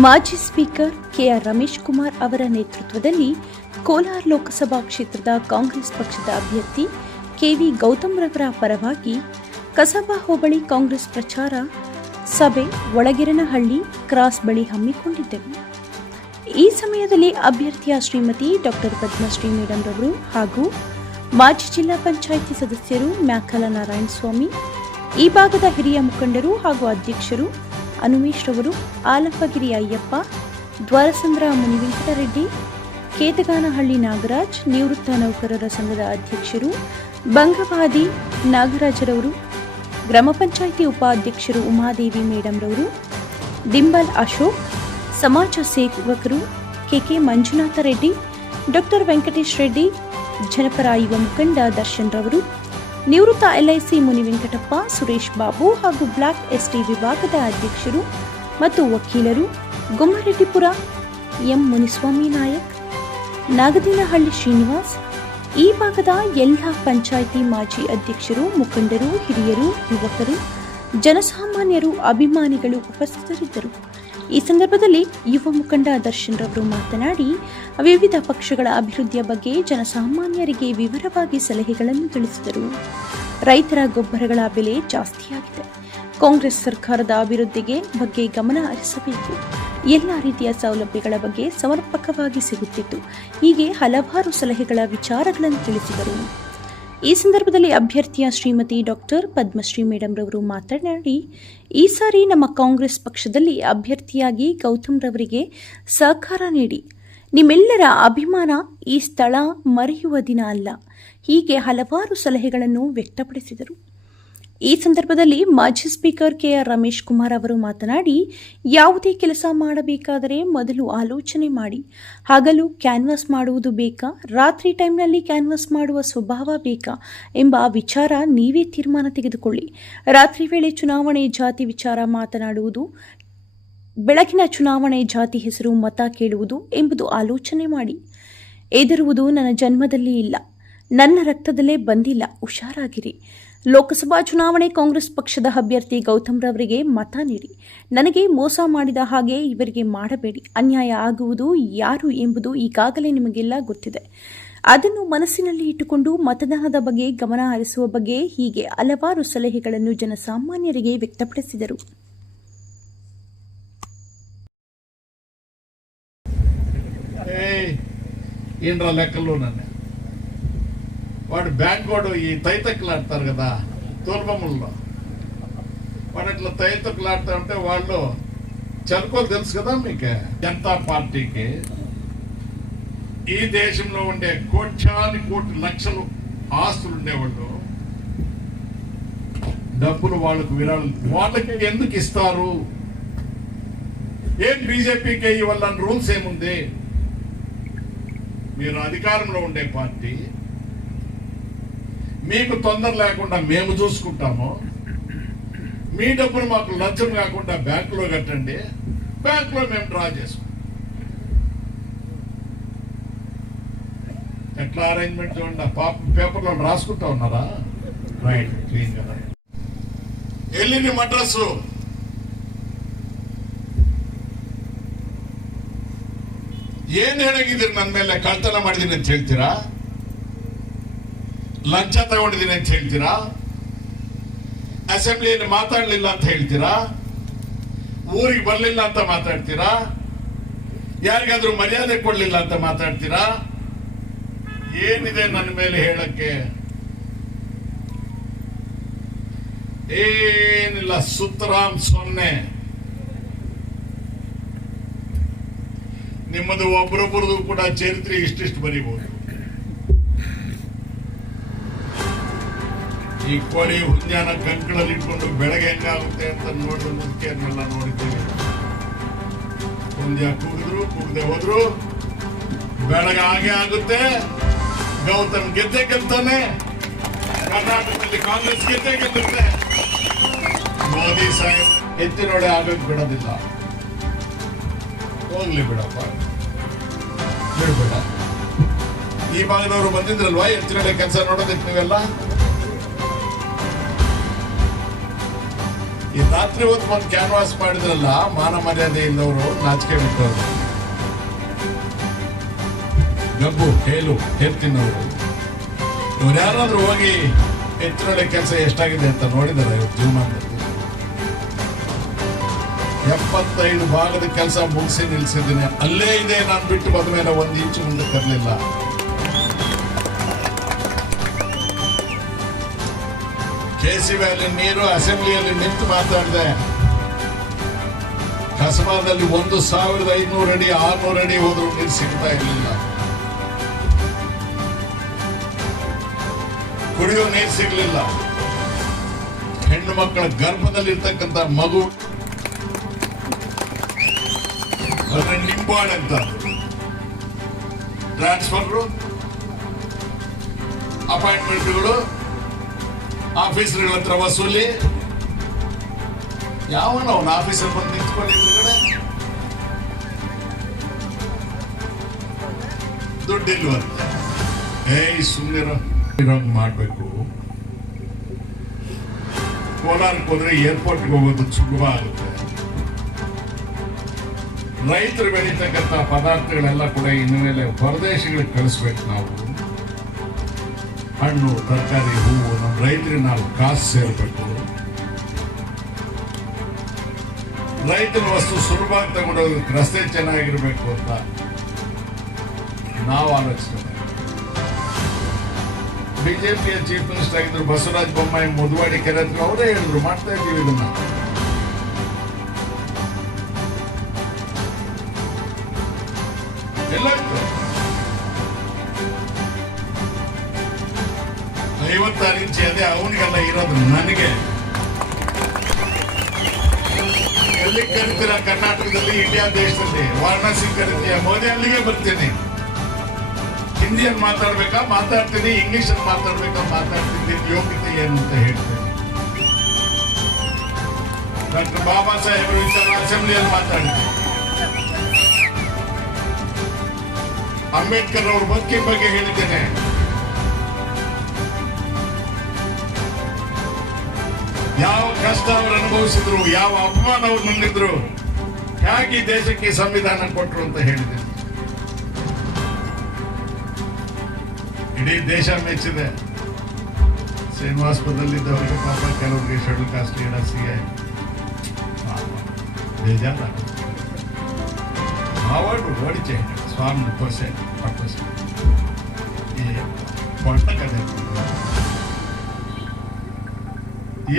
ಮಾಜಿ speaker K R Ramesh Kumar ಅವರ ನೇತೃತ್ವದಲ್ಲಿ ಕೋಲಾರ ಲೋಕಸಭಾ ಕ್ಷೇತ್ರದ ಕಾಂಗ್ರೆಸ್ ಪಕ್ಷದ ಅಭ್ಯರ್ಥಿ ಕೆವಿ ಗೌತಮ್ ರವರ ಪರವಾಗಿ ಕಸಬಾ ಹೋಬಳಿ ಕಾಂಗ್ರೆಸ್ ಪ್ರಚಾರ ಸಭೆ ಒಳಗಿರನಹಳ್ಳಿ ಕ್ರಾಸ್ ಬಳಿ ಹಮ್ಮಿಕೊಂಡಿದ್ದೆವು. ಈ ಸಮಯದಲ್ಲಿ ಅಭ್ಯರ್ಥಿಯ ಶ್ರೀಮತಿ ಡಾಕ್ಟರ್ ಪದ್ಮಶ್ರೀ ಮೇಡಂ ರವರು ಹಾಗೂ ಮಾಜಿ ಜಿಲ್ಲಾ ಪಂಚಾಯಿತಿ ಸದಸ್ಯರು ಮ್ಯಾಕಲ ನಾರಾಯಣ ಸ್ವಾಮಿ, ಈ ಭಾಗದ ಹಿರಿಯ ಮುಖಂಡರು ಹಾಗೂ ಅಧ್ಯಕ್ಷರು ಅನುಮೇಶ್ ರವರು, ಆಲಂಪಗಿರಿ ಅಯ್ಯಪ್ಪ, ದ್ವಾರಸಂದ್ರ ಮುನಿವೆಂಕಟರೆಡ್ಡಿ, ಕೇತಗಾನಹಳ್ಳಿ ನಾಗರಾಜ್, ನಿವೃತ್ತ ನೌಕರರ ಸಂಘದ ಅಧ್ಯಕ್ಷರು ಬಂಗವಾದಿ ನಾಗರಾಜರವರು, ಗ್ರಾಮ ಪಂಚಾಯಿತಿ ಉಪಾಧ್ಯಕ್ಷರು ಉಮಾದೇವಿ ಮೇಡಂ ರವರು, ದಿಂಬಲ್ ಅಶೋಕ್, ಸಮಾಜ ಸೇವಕರು ಕೆಕೆ ಮಂಜುನಾಥ ರೆಡ್ಡಿ, ಡಾಕ್ಟರ್ ವೆಂಕಟೇಶ್ ರೆಡ್ಡಿ, ಜನಪರ ಯುವ ಮುಖಂಡ ದರ್ಶನ್ ರವರು, ನಿವೃತ್ತ ಎಲ್ಐಸಿ ಮುನಿವೆಂಕಟಪ್ಪ, ಸುರೇಶ್ ಬಾಬು ಹಾಗೂ ಬ್ಲಾಕ್ ಎಸ್ಟಿ ವಿಭಾಗದ ಅಧ್ಯಕ್ಷರು ಮತ್ತು ವಕೀಲರು ಗುಮ್ಮರೆಡ್ಡಿಪುರ ಎಂ ಮುನಿಸ್ವಾಮಿ ನಾಯಕ್, ನಾಗದಿನಹಳ್ಳಿ ಶ್ರೀನಿವಾಸ್, ಈ ಭಾಗದ ಎಲ್ಲ ಪಂಚಾಯಿತಿ ಮಾಜಿ ಅಧ್ಯಕ್ಷರು, ಮುಖಂಡರು, ಹಿರಿಯರು, ಯುವಕರು, ಜನಸಾಮಾನ್ಯರು, ಅಭಿಮಾನಿಗಳು ಉಪಸ್ಥಿತರಿದ್ದರು. ಈ ಸಂದರ್ಭದಲ್ಲಿ ಯುವ ಮುಖಂಡ ದರ್ಶನ್ ರವರು ಮಾತನಾಡಿ, ವಿವಿಧ ಪಕ್ಷಗಳ ಅಭಿವೃದ್ಧಿಯ ಬಗ್ಗೆ ಜನಸಾಮಾನ್ಯರಿಗೆ ವಿವರವಾಗಿ ಸಲಹೆಗಳನ್ನು ತಿಳಿಸಿದರು. ರೈತರ ಗೊಬ್ಬರಗಳ ಬೆಲೆ ಜಾಸ್ತಿಯಾಗಿದೆ, ಕಾಂಗ್ರೆಸ್ ಸರ್ಕಾರದ ಅಭಿವೃದ್ಧಿಗೆ ಬಗ್ಗೆ ಗಮನ ಹರಿಸಬೇಕು, ಎಲ್ಲ ರೀತಿಯ ಸೌಲಭ್ಯಗಳ ಬಗ್ಗೆ ಸಮರ್ಪಕವಾಗಿ ಸಿಗುತ್ತಿತ್ತು, ಹೀಗೆ ಹಲವಾರು ಸಲಹೆಗಳ ವಿಚಾರಗಳನ್ನು ತಿಳಿಸಿದರು. ಈ ಸಂದರ್ಭದಲ್ಲಿ ಅಭ್ಯರ್ಥಿಯ ಶ್ರೀಮತಿ ಡಾಕ್ಟರ್ ಪದ್ಮಶ್ರೀ ಮೇಡಂ ರವರು ಮಾತನಾಡಿ, ಈ ಸಾರಿ ನಮ್ಮ ಕಾಂಗ್ರೆಸ್ ಪಕ್ಷದಲ್ಲಿ ಅಭ್ಯರ್ಥಿಯಾಗಿ ಗೌತಮ್ ರವರಿಗೆ ಸಹಕಾರ ನೀಡಿ, ನಿಮ್ಮೆಲ್ಲರ ಅಭಿಮಾನ ಈ ಸ್ಥಳ ಮರೆಯುವ ದಿನ ಅಲ್ಲ, ಹೀಗೆ ಹಲವಾರು ಸಲಹೆಗಳನ್ನು ವ್ಯಕ್ತಪಡಿಸಿದರು. ಈ ಸಂದರ್ಭದಲ್ಲಿ ಮಾಜಿ ಸ್ಪೀಕರ್ ಕೆಆರ್ ರಮೇಶ್ ಕುಮಾರ್ ಅವರು ಮಾತನಾಡಿ, ಯಾವುದೇ ಕೆಲಸ ಮಾಡಬೇಕಾದರೆ ಮೊದಲು ಆಲೋಚನೆ ಮಾಡಿ, ಹಗಲು ಕ್ಯಾನ್ವಾಸ್ ಮಾಡುವುದು ಬೇಕಾ, ರಾತ್ರಿ ಟೈಮ್ನಲ್ಲಿ ಕ್ಯಾನ್ವಾಸ್ ಮಾಡುವ ಸ್ವಭಾವ ಬೇಕಾ ಎಂಬ ವಿಚಾರ ನೀವೇ ತೀರ್ಮಾನ ತೆಗೆದುಕೊಳ್ಳಿ. ರಾತ್ರಿ ವೇಳೆ ಚುನಾವಣೆ ಜಾತಿ ವಿಚಾರ ಮಾತನಾಡುವುದು, ಬೆಳಗಿನ ಚುನಾವಣೆ ಜಾತಿ ಹೆಸರು ಮತ ಕೇಳುವುದು ಎಂಬುದು ಆಲೋಚನೆ ಮಾಡಿ. ಎದುರುವುದು ನನ್ನ ಜನ್ಮದಲ್ಲಿ ಇಲ್ಲ, ನನ್ನ ರಕ್ತದಲ್ಲೇ ಬಂದಿಲ್ಲ, ಹುಷಾರಾಗಿರಿ. ಲೋಕಸಭಾ ಚುನಾವಣೆ ಕಾಂಗ್ರೆಸ್ ಪಕ್ಷದ ಅಭ್ಯರ್ಥಿ ಗೌತಮ್ ರವರಿಗೆ ಮತ ನೀಡಿ. ನನಗೆ ಮೋಸ ಮಾಡಿದ ಹಾಗೆ ಇವರಿಗೆ ಮಾಡಬೇಡಿ. ಅನ್ಯಾಯ ಆಗುವುದು ಯಾರು ಎಂಬುದು ಈಗಾಗಲೇ ನಿಮಗೆಲ್ಲ ಗೊತ್ತಿದೆ. ಅದನ್ನು ಮನಸ್ಸಿನಲ್ಲಿ ಇಟ್ಟುಕೊಂಡು ಮತದಾನದ ಬಗ್ಗೆ ಗಮನ ಹರಿಸುವ ಬಗ್ಗೆ ಹೀಗೆ ಹಲವಾರು ಸಲಹೆಗಳನ್ನು ಜನಸಾಮಾನ್ಯರಿಗೆ ವ್ಯಕ್ತಪಡಿಸಿದರು. వాడు బ్యాంక్ వాడు ఈ తైతక్కులాడతారు కదా తోలుబొమ్మల్లో, వాడు అట్లా తైతక్కులాడుతూ ఉంటే వాళ్ళు చనుకోలు తెలుసు కదా మీకు. జనతా పార్టీకి ఈ దేశంలో ఉండే కోటి లక్షలు ఆస్తులు ఉండేవాళ్ళు డబ్బులు వాళ్ళకు వాళ్ళకి ఎందుకు ఇస్తారు? ఏం బీజేపీకి ఇవ్వాలని రూల్స్ ఏముంది? మీరు అధికారంలో ఉండే పార్టీ, మీకు తొందర లేకుండా మేము చూసుకుంటాము, మీ డబ్బులు మాకు లంచం కాకుండా బ్యాంకులో కట్టండి, బ్యాంకులో మేము డ్రా చేసుకుంటాం. ఎట్లా అరేంజ్మెంట్ చూడండి, పేపర్లో రాసుకుంటా ఉన్నారా? రైట్, క్లీన్ కదా. ఎల్లిని మద్రాసు ಏನ್ ಹೇಳಾಗಿದ್ದೀರಿ? ನನ್ನ ಮೇಲೆ ಕಳ್ತನ ಮಾಡಿದೀನಿ ಅಂತ ಹೇಳ್ತೀರಾ? ಲಂಚ ತಗೊಂಡಿದ್ದೀನಿ ಅಂತ ಹೇಳ್ತೀರಾ? ಅಸೆಂಬ್ಲಿಯಲ್ಲಿ ಮಾತಾಡ್ಲಿಲ್ಲ ಅಂತ ಹೇಳ್ತೀರಾ? ಊರಿಗೆ ಬರ್ಲಿಲ್ಲ ಅಂತ ಮಾತಾಡ್ತೀರಾ? ಯಾರಿಗಾದ್ರೂ ಮರ್ಯಾದೆ ಕೊಡ್ಲಿಲ್ಲ ಅಂತ ಮಾತಾಡ್ತೀರಾ? ಏನಿದೆ ನನ್ನ ಮೇಲೆ ಹೇಳಕ್ಕೆ? ಏನಿಲ್ಲ, ಸುತ್ತರಾಮ್ ಸೊನ್ನೆ. ನಿಮ್ಮದು ಒಬ್ಬರೊಬ್ಬರದು ಕೂಡ ಚರಿತ್ರೆ ಇಷ್ಟಿಷ್ಟು ಬರೀಬಹುದು. ಈ ಕೋಳಿ ಹುಂಜಾನ ಕಂಕಳಲ್ಲಿ ಇಟ್ಕೊಂಡು ಬೆಳಗ್ಗೆ ಹೆಂಗಾಗುತ್ತೆ ಅಂತ ನೋಡಿದ ಮುದುಕಿಯನ್ನೆಲ್ಲ ನೋಡಿದ್ದೀವಿ. ಹುಂಜ ಕೂಗದೆ ಹೋದ್ರು ಬೆಳಗ್ಗೆ ಹಾಗೆ ಆಗುತ್ತೆ. ಗೌತಮ್ ಗೆದ್ದೆ ಗೆಲ್ತಾನೆ, ಕರ್ನಾಟಕದಲ್ಲಿ ಕಾಂಗ್ರೆಸ್ ಗೆದ್ದೆ ಗೆಲ್ಲುತ್ತೆ. ಮೋದಿ ಸಾಹೇಬ್ ಎತ್ತಿ ನೋಡಿ ಆಗಕ್ಕೆ ಬಿಡೋದಿಲ್ಲ. ಹೋಗ್ಲಿ ಬಿಡಪ್ಪ, ಬಿಡ್ಬೇಡ. ಈ ಭಾಗದವರು ಬಂದಿದ್ರಲ್ವಾ ಎತ್ತಿನೊಳ್ಳೆ ಕೆಲಸ ನೋಡೋದಕ್ಕೆ ನೀವೆಲ್ಲ? ಈ ರಾತ್ರಿ ಹೊತ್ತು ಒಂದು ಕ್ಯಾನ್ವಾಸ್ ಮಾಡಿದ್ರಲ್ಲ, ಮಾನ ಮರ್ಯಾದೆ ಇಲ್ಲವರು ನಾಚಿಕೆ ಬಿಟ್ಟವರು, ಗಬ್ಬು ಹೇಲು ಹೇರ್ತಿನವರು, ಇವ್ರು ಯಾರಾದ್ರೂ ಹೋಗಿ ಎತ್ತಿನೊಳ್ಳೆ ಕೆಲಸ ಎಷ್ಟಾಗಿದೆ ಅಂತ ನೋಡಿದಾರೆ ಇವ್ರ ಜೀವನದಲ್ಲಿ? 75 ಭಾಗದ ಕೆಲಸ ಮುಗಿಸಿ ನಿಲ್ಸಿದ್ದೀನಿ, ಅಲ್ಲೇ ಇದೆ. ನಾನು ಬಿಟ್ಟು ಬಂದ ಮೇಲೆ 1 ಇಂಚು ಮುಂದೆ ತರಲಿಲ್ಲ. ಕೆಸಿ ವ್ಯಾಲಿ ನೀರು ಅಸೆಂಬ್ಲಿಯಲ್ಲಿ ನಿಂತು ಮಾತಾಡಿದೆ. ಕಸಬಾದಲ್ಲಿ 1500 ಅಡಿ 600 ಅಡಿ ಹೋದ್ರು ನೀರು ಸಿಗ್ತಾ ಇರಲಿಲ್ಲ. ಕುಡಿಯೋ ನೀರು ಸಿಗ್ಲಿಲ್ಲ. ಹೆಣ್ಣು ಮಕ್ಕಳ ಗರ್ಭದಲ್ಲಿರ್ತಕ್ಕಂಥ ಮಗು ಅದ್ರ ನಿಂಬಾಡ್ ಅಂತ ಟ್ರಾನ್ಸ್ಫರ್, ಅಪಾಯಿಂಟ್ಮೆಂಟ್ಗಳು, ಆಫೀಸರ್ಗಳ ಹತ್ರ ವಸೂಲಿ. ಯಾವನ ಅವನ ಆಫೀಸರ್ ಬಂದು ನಿಂತ್ಕೊಂಡಿದ್ದ ದುಡ್ಡಿಲ್ವಂತೆ. ಸುಮ್ಮನೆ ಮಾಡಬೇಕು. ಕೋಲಾರಕ್ಕೆ ಹೋದ್ರೆ ಏರ್ಪೋರ್ಟ್ಗೆ ಹೋಗೋದು ಸುಲಭ ಆಗುತ್ತೆ. ರೈತರು ಬೆಳೀತಕ್ಕಂಥ ಪದಾರ್ಥಗಳೆಲ್ಲ ಕೂಡ ಇನ್ಮೇಲೆ ಹೊರದೇಶಗಳಿಗೆ ಕಳಿಸ್ಬೇಕು. ನಾವು ಹಣ್ಣು, ತರಕಾರಿ, ಹೂವು ನಮ್ಮ ರೈತರಿಗೆ ನಾವು ಕಾಸು ಸೇರಬೇಕು. ರೈತನ ವಸ್ತು ಸುಲಭವಾಗಿ ತಗೊಂಡೋಗೋದಕ್ಕೆ ರಸ್ತೆ ಚೆನ್ನಾಗಿರ್ಬೇಕು ಅಂತ ನಾವು ಆಲೋಚಿಸ್ತೇವೆ. ಬಿಜೆಪಿಯ ಚೀಫ್ ಮಿನಿಸ್ಟರ್ ಆಗಿದ್ರು ಬಸವರಾಜ ಬೊಮ್ಮಾಯಿ ಮುದುವಾಡಿ ಕೆರೆ ಹತ್ರ ಅವರೇ ಹೇಳಿದ್ರು, ಮಾಡ್ತಾ ಇದ್ದೀವಿ ಇದನ್ನ. ಎಲ್ಲಾಯ್ತು 56 ಇಂಚ್ ಅದೇ ಅವನಿಗೆಲ್ಲ ಇರೋದು, ನನಗೆ ಎಲ್ಲಿ ಕರಿತೀರ? ಕರ್ನಾಟಕದಲ್ಲಿ, ಇಂಡಿಯಾ ದೇಶದಲ್ಲಿ ವಾರಣಾಸಿ ಕರಿತೀಯ? ಮೋದಿ ಅಲ್ಲಿಗೆ ಬರ್ತೀನಿ. ಹಿಂದಿಯಲ್ಲಿ ಮಾತಾಡ್ಬೇಕಾ? ಮಾತಾಡ್ತೀನಿ. ಇಂಗ್ಲಿಷಲ್ಲಿ ಮಾತಾಡ್ಬೇಕಾ? ಮಾತಾಡ್ತೀನಿ. ಯೋಗ್ಯತೆ ಏನು ಅಂತ ಹೇಳ್ತೀನಿ. ಡಾಕ್ಟರ್ ಬಾಬಾ ಸಾಹೇಬರು ವಿಚಾರ ಅಸೆಂಬ್ಲಿಯಲ್ಲಿ ಮಾತಾಡಿದ್ರು. ಅಂಬೇಡ್ಕರ್ ಅವ್ರ ಬಗ್ಗೆ ಹೇಳಿದ್ದೇನೆ. ಯಾವ ಕಷ್ಟ ಅವರು ಅನುಭವಿಸಿದ್ರು, ಯಾವ ಅಪಮಾನ ಅವ್ರು ನಂದಿದ್ರು, ಹೇಗೆ ಈ ದೇಶಕ್ಕೆ ಸಂವಿಧಾನ ಕೊಟ್ಟರು ಅಂತ ಹೇಳಿದ್ದೇನೆ. ಇಡೀ ದೇಶ ಮೆಚ್ಚಿದೆ. ಶ್ರೀನಿವಾಸಪುರದಲ್ಲಿದ್ದವರಿಗೆ ಪಾಪ ಕೆಲವರಿಗೆ ಶೆಡ್ಯೂಲ್ ಕಾಸ್ಟ್ ಸಿಎ ಬೇಜಾರ ಓಡಿಚೆ స్వామిని పోసే పట్టేసి ఈ పొట్ట కథ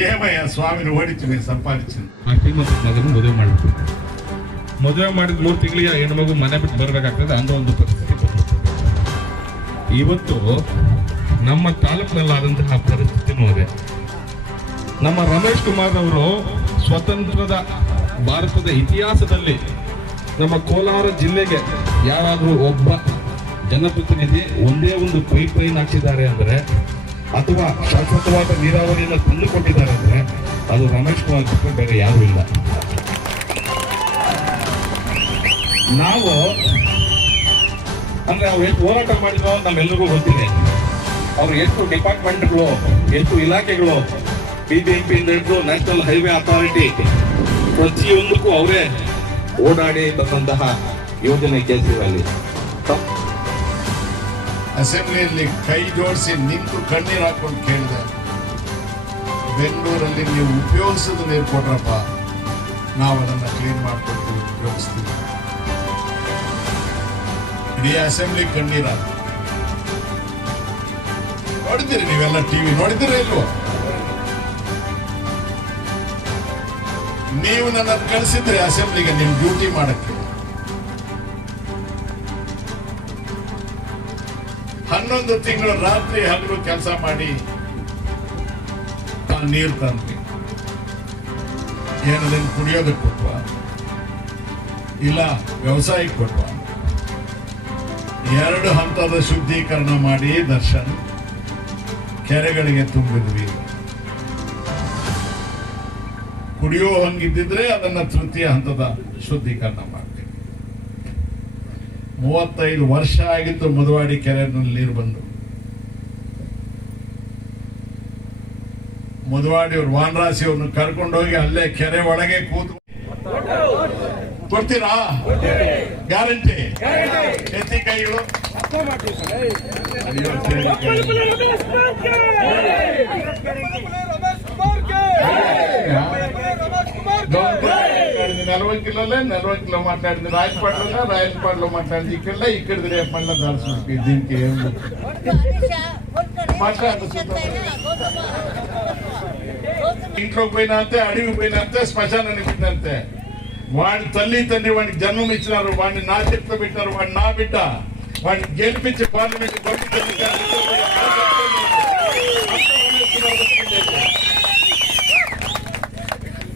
ఏమయ్యా స్వామిని ఓడించి మీరు సంపాదించింది. ಆ ಶ್ರೀಮಂತ ಮಗನ ಮದುವೆ ಮಾಡಿದ 3 ತಿಂಗಳಿಗೆ ಹೆಣ್ಣು ಮಗು ಮನೆ ಬಿಟ್ಟು ಬರಬೇಕಾಗ್ತದೆ ಅನ್ನೋ ಒಂದು ಪರಿಸ್ಥಿತಿ ಬಂದಿತ್ತು. ಇವತ್ತು ನಮ್ಮ ತಾಲೂಕಿನಲ್ಲಾದಂತಹ ಪರಿಸ್ಥಿತಿನೂ ಇದೆ. ನಮ್ಮ ರಮೇಶ್ ಕುಮಾರ್ ಅವರು ಸ್ವತಂತ್ರದ ಭಾರತದ ಇತಿಹಾಸದಲ್ಲಿ ನಮ್ಮ ಕೋಲಾರ ಜಿಲ್ಲೆಗೆ ಯಾರಾದರೂ ಒಬ್ಬ ಜನಪ್ರತಿನಿಧಿ ಒಂದೇ ಒಂದು ಪೈಪ್ ಹಾಕಿದ್ದಾರೆ ಅಂದ್ರೆ, ಅಥವಾ ಶಾಶ್ವತವಾದ ನೀರಾವರಿಯನ್ನು ತಂದುಕೊಟ್ಟಿದ್ದಾರೆ ಅಂದ್ರೆ ಅದು ರಮೇಶ್ ಕುಮಾರ್ ಬಿಟ್ಟು ಬೇರೆ ಯಾರೂ ಇಲ್ಲ. ನಾವು ಅಂದ್ರೆ ಅವ್ರು ಎಷ್ಟು ಹೋರಾಟ ಮಾಡಿದ್ರು ನಮ್ಮೆಲ್ಲರಿಗೂ ಗೊತ್ತಿದೆ. ಅವ್ರು ಎಷ್ಟು ಡಿಪಾರ್ಟ್ಮೆಂಟ್ಗಳು, ಎಷ್ಟು ಇಲಾಖೆಗಳು, BBMP ಹಿಡಿದು ನ್ಯಾಷನಲ್ ಹೈವೇ ಅಥಾರಿಟಿ ಪ್ರತಿಯೊಂದಕ್ಕೂ ಅವರೇ ಓಡಾಡಿ ತಂದಂತಹ ಯೋಜನೆ ಕೇಸಿನಲ್ಲಿ ಅಸೆಂಬ್ಲಿಯಲ್ಲಿ ಕೈ ಜೋಡಿಸಿ ನಿಂತು ಕಣ್ಣೀರು ಹಾಕೊಂಡು ಕೇಳಿದೆ, ಬೆಂಗಳೂರಲ್ಲಿ ನೀವು ಉಪಯೋಗಿಸಿದ ನೀರು ಕೊಟ್ರಪ್ಪ, ನಾವು ಅದನ್ನು ಕ್ಲೀನ್ ಮಾಡ್ಕೊಡ್ತೀವಿ, ಉಪಯೋಗಿಸ್ತೀವಿ. ಇಡೀ ಅಸೆಂಬ್ಲಿ ಕಣ್ಣೀರ ನೋಡಿದ್ದೀರಿ ನೀವೆಲ್ಲ, ಟಿವಿ ನೋಡಿದ್ದೀರ ಇಲ್ವೋ? ನೀವು ನನ್ನ ಕಳಿಸಿದ್ರೆ ಅಸೆಂಬ್ಲಿಗೆ ನಿಮ್ ಡ್ಯೂಟಿ ಮಾಡಕ್ಕೆ 11 ತಿಂಗಳು ರಾತ್ರಿ ಹಗಲು ಕೆಲಸ ಮಾಡಿ ನೀರು ತಂದ್ವಿ. ಏನದನ್ನು ಕುಡಿಯೋದಕ್ಕೆ ಕೊಟ್ವ, ಇಲ್ಲ ವ್ಯವಸಾಯಕ್ಕೆ ಕೊಟ್ವ? 2 ಹಂತದ ಶುದ್ಧೀಕರಣ ಮಾಡಿ ದರ್ಶನ್ ಕೆರೆಗಳಿಗೆ ತುಂಬಿದ್ವಿ. ಕುಡಿಯೋ ಹಂಗಿದ್ದಿದ್ರೆ ಅದನ್ನ ತೃತೀಯ ಹಂತದ ಶುದ್ಧೀಕರಣ ಮಾಡ್ತೀವಿ. 35 ವರ್ಷ ಆಗಿತ್ತು ಮುದುವಾಡಿ ಕೆರೆಯಲ್ಲಿ ನೀರು ಬಂದು. ಮುದವಾಡಿ ಅವ್ರು ವಾನರಾಸಿ ಅವ್ರನ್ನ ಕರ್ಕೊಂಡೋಗಿ ಅಲ್ಲೇ ಕೆರೆ ಒಳಗೆ ಕೂತು ಕೊಡ್ತೀರಾ? ಗ್ಯಾರಂಟಿ? ಎತ್ತಿ ಕೈಗಳು. నలభై కిలో మాట్లాడింది రాయలపాడులో మాట్లాడింది ఇక్కడ ఇక్కడిది రేపు మళ్ళీ దాల్సి దీనికి ఏం ఇంట్లోకి పోయినా అంతే, అడవికి పోయినా అంతే, శ్మశానానికి పోయినా అంతే. వాడి తల్లి తండ్రి వాడికి జన్మం ఇచ్చినారు, వాడిని నా చేతితో పెట్టినారు, వాడి నా బిడ్డ, వాడిని గెలిపించి పార్లమెంట్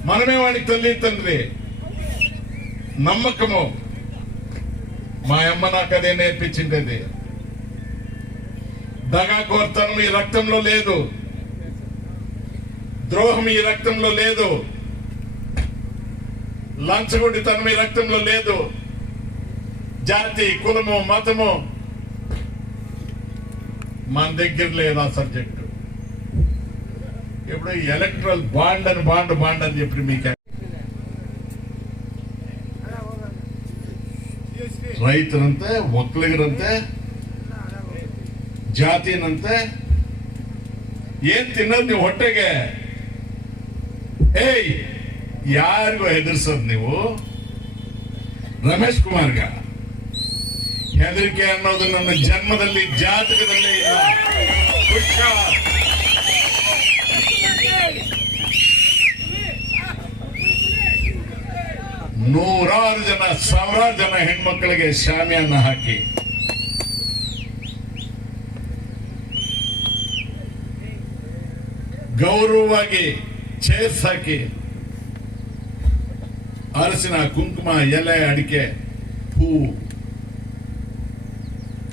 మనమే వాడికి తల్లి తండ్రి. నమ్మకము మా అమ్మ నాకు అదే నేర్పించింది. దగాకోర్తనం ఈ రక్తంలో లేదు, ద్రోహం ఈ రక్తంలో లేదు, లంచగొండితనం ఈ రక్తంలో లేదు. జాతి, కులము, మతము మన దగ్గర లేదు ఆ సబ్జెక్టు. ఇప్పుడు ఎలక్ట్రల్ బాండ్ అని చెప్పి మీకు ರೈತರಂತೆ, ಒಕ್ಕಲಿಗರಂತೆ, ಜಾತಿನಂತೆ ಏನ್ ತಿನ್ನೋದು ನೀವು ಹೊಟ್ಟೆಗೆ? ಏಯ್, ಯಾರಿಗೂ ಹೆದರ್ಸೋದು ನೀವು? ರಮೇಶ್ ಕುಮಾರ್ಗ ಹೆದರಿಕೆ ಅನ್ನೋದು ನನ್ನ ಜನ್ಮದಲ್ಲಿ ಜಾತಕದಲ್ಲಿ ಇಲ್ಲ. ಹುಷಾರ್. ನೂರಾರು ಜನ, ಸಾವಿರಾರು ಜನ ಹೆಣ್ಮಕ್ಳಿಗೆ ಶಾಮಿಯಾನ ಹಾಕಿ ಗೌರವವಾಗಿ ಚೇರ್ಸ್ ಹಾಕಿ ಅರಸಿನ, ಕುಂಕುಮ, ಎಲೆ, ಅಡಿಕೆ, ಹೂ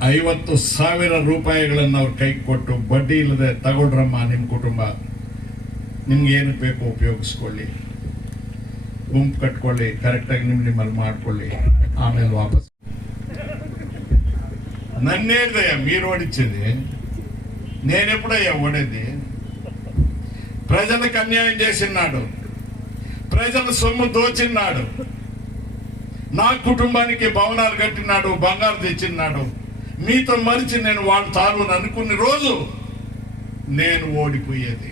50,000 ರೂಪಾಯಿಗಳನ್ನು ಅವ್ರ ಕೈ ಕೊಟ್ಟು ಬಡ್ಡಿ ಇಲ್ಲದೆ ತಗೊಳ್ರಮ್ಮ, ನಿಮ್ಮ ಕುಟುಂಬ ನಿಮ್ಗೆ ಏನಕ್ಕೆ ಬೇಕು ಉಪಯೋಗಿಸ್ಕೊಳ್ಳಿ, ಗುಂಪು ಕಟ್ಕೊಳ್ಳಿ, ಕರೆಕ್ಟಾಗಿ ನಿಮ್ಮಲ್ಲಿ ಮಾಡ್ಕೊಳ್ಳಿ, ఆమె వాపస్. నన్నేదయ్యా మీరు ఓడించేది? నేనెప్పుడయ్యా ఓడేది? ప్రజలకు అన్యాయం చేసినాడు, ప్రజల సొమ్ము దోచిన్నాడు, నా కుటుంబానికి భవనాలు కట్టినాడు, బంగారు తెచ్చిన్నాడు. మీతో మరిచి నేను వాళ్ళు తాను అనుకున్న రోజు నేను ఓడిపోయేది.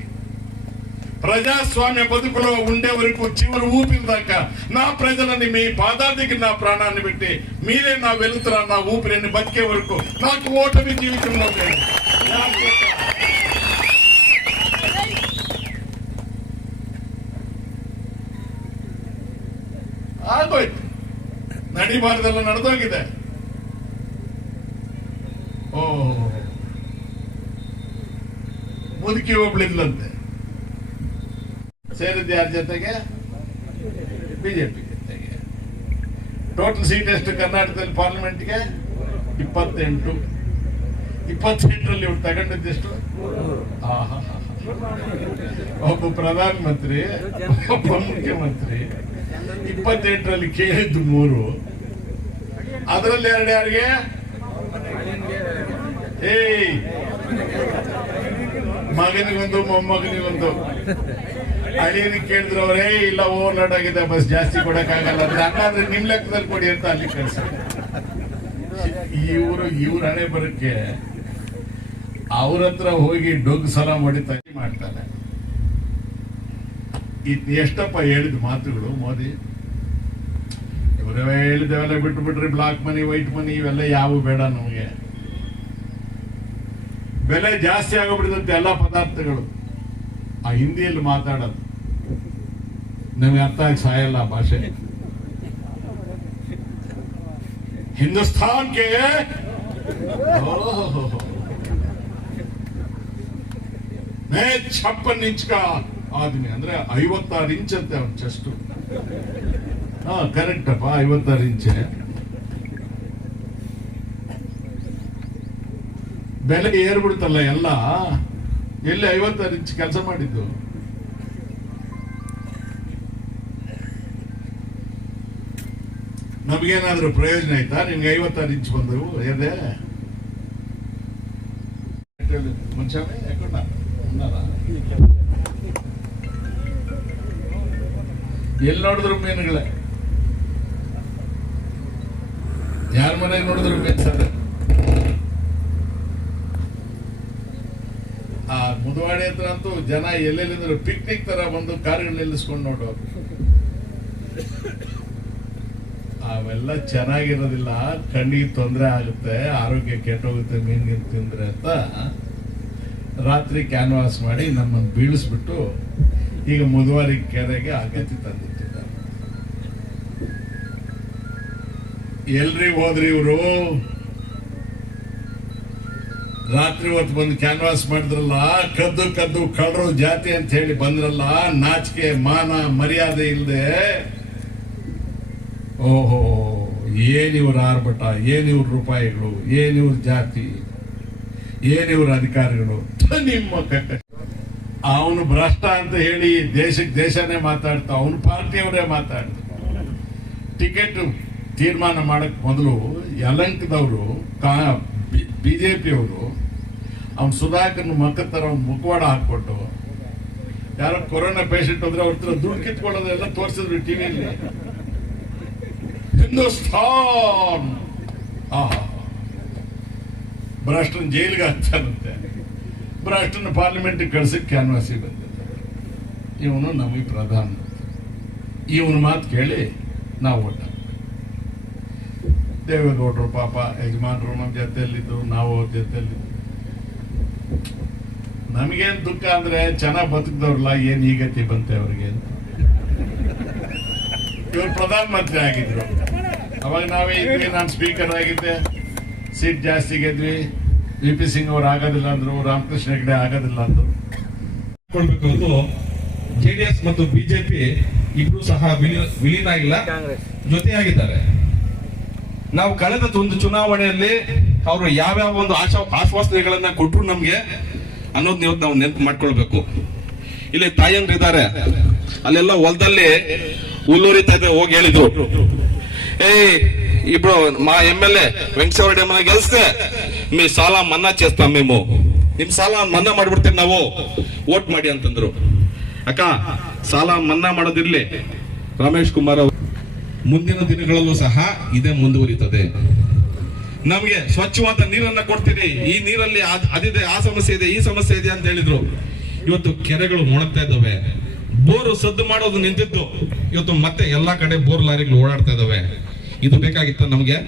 ప్రజాస్వామ్య బతుకులో ఉండే వరకు చివరి ఊపిరి దాకా నా ప్రజలని మీ పాదానికి నా ప్రాణాన్ని పెట్టి మీరే నా వెలుతురా, నా ఊపిరిని బతికే వరకు నాకు ఓటమి జీవితంలో లేదు. ಆಗೋಯ್ತು, ನಡಿಬಾರ್ದೆಲ್ಲ ನಡೆದೋಗಿದೆ. ಓ, ಮುದುಕಿ ಒಬ್ಳಿದ್ಲಂತೆ, ಸೇರಿದ್ದು ಯಾರ ಜೊತೆಗೆ? ಬಿಜೆಪಿ ಜೊತೆಗೆ. ಟೋಟಲ್ ಸೀಟ್ ಎಷ್ಟು ಕರ್ನಾಟಕದಲ್ಲಿ ಪಾರ್ಲಿಮೆಂಟ್ಗೆ? 28. 28ರಲ್ಲಿ ಇವ್ರು ತಗೊಂಡಿದ್ದೆಷ್ಟು? ಒಬ್ಬ ಪ್ರಧಾನ ಮಂತ್ರಿ, ಒಬ್ಬ ಮುಖ್ಯಮಂತ್ರಿ. 28ರಲ್ಲಿ ಕೇಳಿದ್ದು 3, ಅದರಲ್ಲಿ 2 ಯಾರಿಗೆ? ಏಯ್, ಮಗನಿಗೊಂದು, ಮೊಮ್ಮಗನಿಗೊಂದು. ಅಳಿಯನಿಗೆ ಕೇಳಿದ್ರು ಅವರೇ, ಇಲ್ಲ ಓವರ್ಲೋಡ್ ಆಗಿದೆ, ಬಸ್ ಜಾಸ್ತಿ ಕೊಡಕ್ಕಾಗಲ್ಲ ಅಂದ್ರೆ, ಹಂಗಾದ್ರೆ ನಿಮ್ ಲೆಕ್ಕದಲ್ಲಿ ಕೊಡಿ ಅಂತ ಅಲ್ಲಿ ಕಳ್ಸ. ಇವ್ರ ಹಣೆ ಬರಕ್ಕೆ ಅವ್ರ ಹತ್ರ ಹೋಗಿ ಡೊಗ್ ಸಲಾಂ ಹೊಡಿತಾ ಮಾಡ್ತಾರೆ. ಎಷ್ಟಪ್ಪ ಹೇಳಿದ ಮಾತುಗಳು ಮೋದಿ? ಇವರೇ ಹೇಳಿದೆವೆಲ್ಲ ಬಿಟ್ಟು ಬಿಟ್ರಿ, ಬ್ಲಾಕ್ ಮನಿ, ವೈಟ್ ಮನಿ ಇವೆಲ್ಲ ಯಾವ ಬೇಡ ನಮಗೆ. ಬೆಲೆ ಜಾಸ್ತಿ ಆಗೋಗ್ಬಿಟ್ಟಿದಂತೆ ಎಲ್ಲ ಪದಾರ್ಥಗಳು. ಆ ಹಿಂದಿಯಲ್ಲಿ ಮಾತಾಡೋದು ನಮಗೆ ಅರ್ಥ ಆಗಿ ಸಾಯಲ್ಲ ಭಾಷೆ. ಹಿಂದೂಸ್ತಾನ್ಗೆ ಮೇ 56 ಇಂಚ್ ಕಾ ಆದ್ಮಿ, ಅಂದ್ರೆ 56 ಇಂಚ್ ಅಂತೆ ಅವನ್ ಚೆಸ್ಟ್. ಕರೆಕ್ಟ್ ಅಪ್ಪ, 56 ಇಂಚ್. ಬೆಲೆ ಏರ್ಬಿಡ್ತಲ್ಲ ಎಲ್ಲ. ಎಲ್ಲಿ 56 ಇಂಚ್ ಕೆಲಸ ಮಾಡಿದ್ದು? ನಮಗೇನಾದ್ರೂ ಪ್ರಯೋಜನ ಆಯ್ತಾ? ನಿಮ್ಗೆ 56 ಇಂಚ್ ಬಂದವು ಏನೇ ಮುಂಚೆ ಎಲ್ಲಿ ನೋಡಿದ್ರು ಮೀನುಗಳೇ, ಯಾರ ಮನೆಗೆ ನೋಡಿದ್ರು ಮೀನು ಸದ. ಆ ಮುದವಾಡಿ ಹತ್ರ ಅಂತೂ ಜನ ಎಲ್ಲೆಲ್ಲಿಂದ ಪಿಕ್ನಿಕ್ ತರ ಬಂದು ಕಾರುಗಳು ನಿಲ್ಲಿಸ್ಕೊಂಡು ನೋಡೋರು. ಅವೆಲ್ಲ ಚೆನ್ನಾಗಿರೋದಿಲ್ಲ, ಕಣ್ಣಿಗೆ ತೊಂದರೆ ಆಗುತ್ತೆ, ಆರೋಗ್ಯ ಕೆಟ್ಟೋಗುತ್ತೆ ಮೀನಿಗೆ ತಿಂದ್ರೆ ಅಂತ ರಾತ್ರಿ ಕ್ಯಾನ್ವಾಸ್ ಮಾಡಿ ನಮ್ಮನ್ನು ಬೀಳಿಸ್ಬಿಟ್ಟು ಈಗ ಮುದುವಾರಿ ಕೆರೆಗೆ ಆ ಗತಿ ತಂದಿಟ್ಟಿದ್ದಾರೆ. ಎಲ್ರಿ ಹೋದ್ರಿ ಇವರು? ರಾತ್ರಿ ಹೊತ್ತು ಬಂದು ಕ್ಯಾನ್ವಾಸ್ ಮಾಡಿದ್ರಲ್ಲ, ಕದ್ದು ಕದ್ದು ಕಳ್ಳರು ಜಾತಿ ಅಂತ ಹೇಳಿ ಬಂದ್ರಲ್ಲ, ನಾಚಿಕೆ ಮಾನ ಮರ್ಯಾದೆ ಇಲ್ಲದೆ. ಓಹೋ, ಏನಿವ್ರ ಆರ್ಭಟ, ಏನಿವ್ರ ರೂಪಾಯಿಗಳು, ಏನಿವ್ರ ಜಾತಿ, ಏನಿವ್ರ ಅಧಿಕಾರಿಗಳು. ನಿಮ್ಮ ಅವನು ಭ್ರಷ್ಟ ಅಂತ ಹೇಳಿ ದೇಶಕ್ಕೆ ದೇಶನೇ ಮಾತಾಡ್ತಾ, ಅವನ ಪಾರ್ಟಿಯವರೇ ಮಾತಾಡ್ತಾರೆ. ಟಿಕೆಟ್ ತೀರ್ಮಾನ ಮಾಡಕ್ ಮೊದಲು ಯಲಂಕದವರು ಬಿಜೆಪಿಯವರು ಅವ್ನು ಸುಧಾಕರ್ನ ಮಕ್ಕಳ ತರ ಒಂದು ಮುಖವಾಡ ಹಾಕ್ಕೊಟ್ಟು, ಯಾರೋ ಕೊರೋನಾ ಪೇಷಂಟ್ ಹೋದ್ರೆ ಅವ್ರ ಹತ್ರ ದುಡ್ಡು ಕಿತ್ಕೊಳ್ಳೋದೆಲ್ಲ ತೋರಿಸಿದ್ರು ಟಿವಿಯಲ್ಲಿ. ಹಿಂದೂಸ್ತಾನ್ ಭ್ರಷ್ಟನ ಜೈಲಿಗೆ ಹಾಕ್ತಾರಂತೆ, ಭ್ರಷ್ಟನ ಪಾರ್ಲಿಮೆಂಟ್ ಕಳ್ಸಕ್ಕೆ ಕ್ಯಾನ್ವಾಸಿಗೆ ಬಂದಿದ್ದ. ಇವನು ನಮಗೆ ಪ್ರಧಾನ, ಇವನ ಮಾತು ಕೇಳಿ ನಾವು ಓಟ. ದೇವೇಗೌಡರು ಪಾಪ ಯಜಮಾನರು ನಮ್ಮ ಜೊತೆಯಲ್ಲಿದ್ದು, ನಾವು ಅವ್ರ ಜೊತೆಯಲ್ಲಿದ್ದು. ನಮಗೇನ್ ದುಃಖ ಅಂದ್ರೆ ಚೆನ್ನಾಗಿ ಬದುಕಿದವ್ರಲ್ಲ, ಏನ್ ಈ ಗತಿ ಬಂತೆ ಅವ್ರಿಗೆ ಅಂತ. ಇವ್ರು ಪ್ರಧಾನ ಮಂತ್ರಿ ಆಗಿದ್ರು, ಅವಾಗ ನಾವೇ ಇದ್ವಿ, ನಾನು ಸ್ಪೀಕರ್ ಆಗಿದ್ದೆ, ಸೀಟ್ ಜಾಸ್ತಿ ಗೆದ್ವಿ. ವಿ ಪಿ ಸಿಂಗ್ ಅವ್ರು ಆಗೋದಿಲ್ಲ ಅಂದ್ರು, ರಾಮಕೃಷ್ಣ ಹೆಗಡೆ ಆಗೋದಿಲ್ಲ ಅಂದ್ರು. ಜೆಡಿಎಸ್ ಮತ್ತು ಬಿಜೆಪಿ ಇಬ್ರು ಸಹ ವಿಲೀನ ಆಗಿಲ್ಲ, ಜೊತೆಯಾಗಿದ್ದಾರೆ. ನಾವು ಕಳೆದ ಒಂದು ಚುನಾವಣೆಯಲ್ಲಿ ಅವರು ಯಾವ್ಯಾವ ಒಂದು ಆಶ್ವಾಸನೆಗಳನ್ನ ಕೊಟ್ರು ನಮ್ಗೆ ಅನ್ನೋದನ್ನ ಇವತ್ತು ನಾವು ನೆನಪು ಮಾಡ್ಕೊಳ್ಬೇಕು. ಇಲ್ಲಿ ತಾಯಂದ್ರು ಇದ್ದಾರೆ, ಅಲ್ಲೆಲ್ಲ ಹೊಲದಲ್ಲಿ ಹುಲ್ಲೂರಿತಾ ಇದ್ರೆ ಹೋಗಿ ಹೇಳಿದ್ರು, ఇప్పుడు మా ఎమ్మెల్యే వెంకటేశ్వర ఏమైనా గెలిస్తే మీ ಸಾಲ ಮನ್ನಾ చేస్తాం, మేము ನಿಮ್ ಸಾಲ ಮನ್ನಾ ಮಾಡ್ಬಿಡ್ತೇವೆ, ನಾವು ವೋಟ್ ಮಾಡಿ ಅಂತಂದ್ರು. ಅಕ್ಕ, ಸಾಲ ಮನ್ನಾ ಮಾಡೋದಿರ್ಲಿ, ರಮೇಶ್ ಕುಮಾರ್ ಅವರು ಮುಂದಿನ ದಿನಗಳಲ್ಲೂ ಸಹ ಇದೇ ಮುಂದುವರಿತದೆ. ನಮಗೆ ಸ್ವಚ್ಛವಾದ ನೀರನ್ನ ಕೊಡ್ತೀರಿ, ಈ ನೀರಲ್ಲಿ ಅದಿದೆ, ಆ ಸಮಸ್ಯೆ ಇದೆ, ಈ ಸಮಸ್ಯೆ ಇದೆ ಅಂತ ಹೇಳಿದ್ರು. ಇವತ್ತು ಕೆರೆಗಳು ಒಣಗ್ತಾ ಇದ್ದಾವೆ, ಬೋರು ಸದ್ದು ಮಾಡೋದು ನಿಂತಿದ್ದು, ಇವತ್ತು ಮತ್ತೆ ಎಲ್ಲಾ ಕಡೆ ಬೋರ್ ಲಾರಿಗಳು ಓಡಾಡ್ತಾ ಇದಾವೆ. ಇದು ಬೇಕಾಗಿತ್ತ ನಮ್ಗೆ?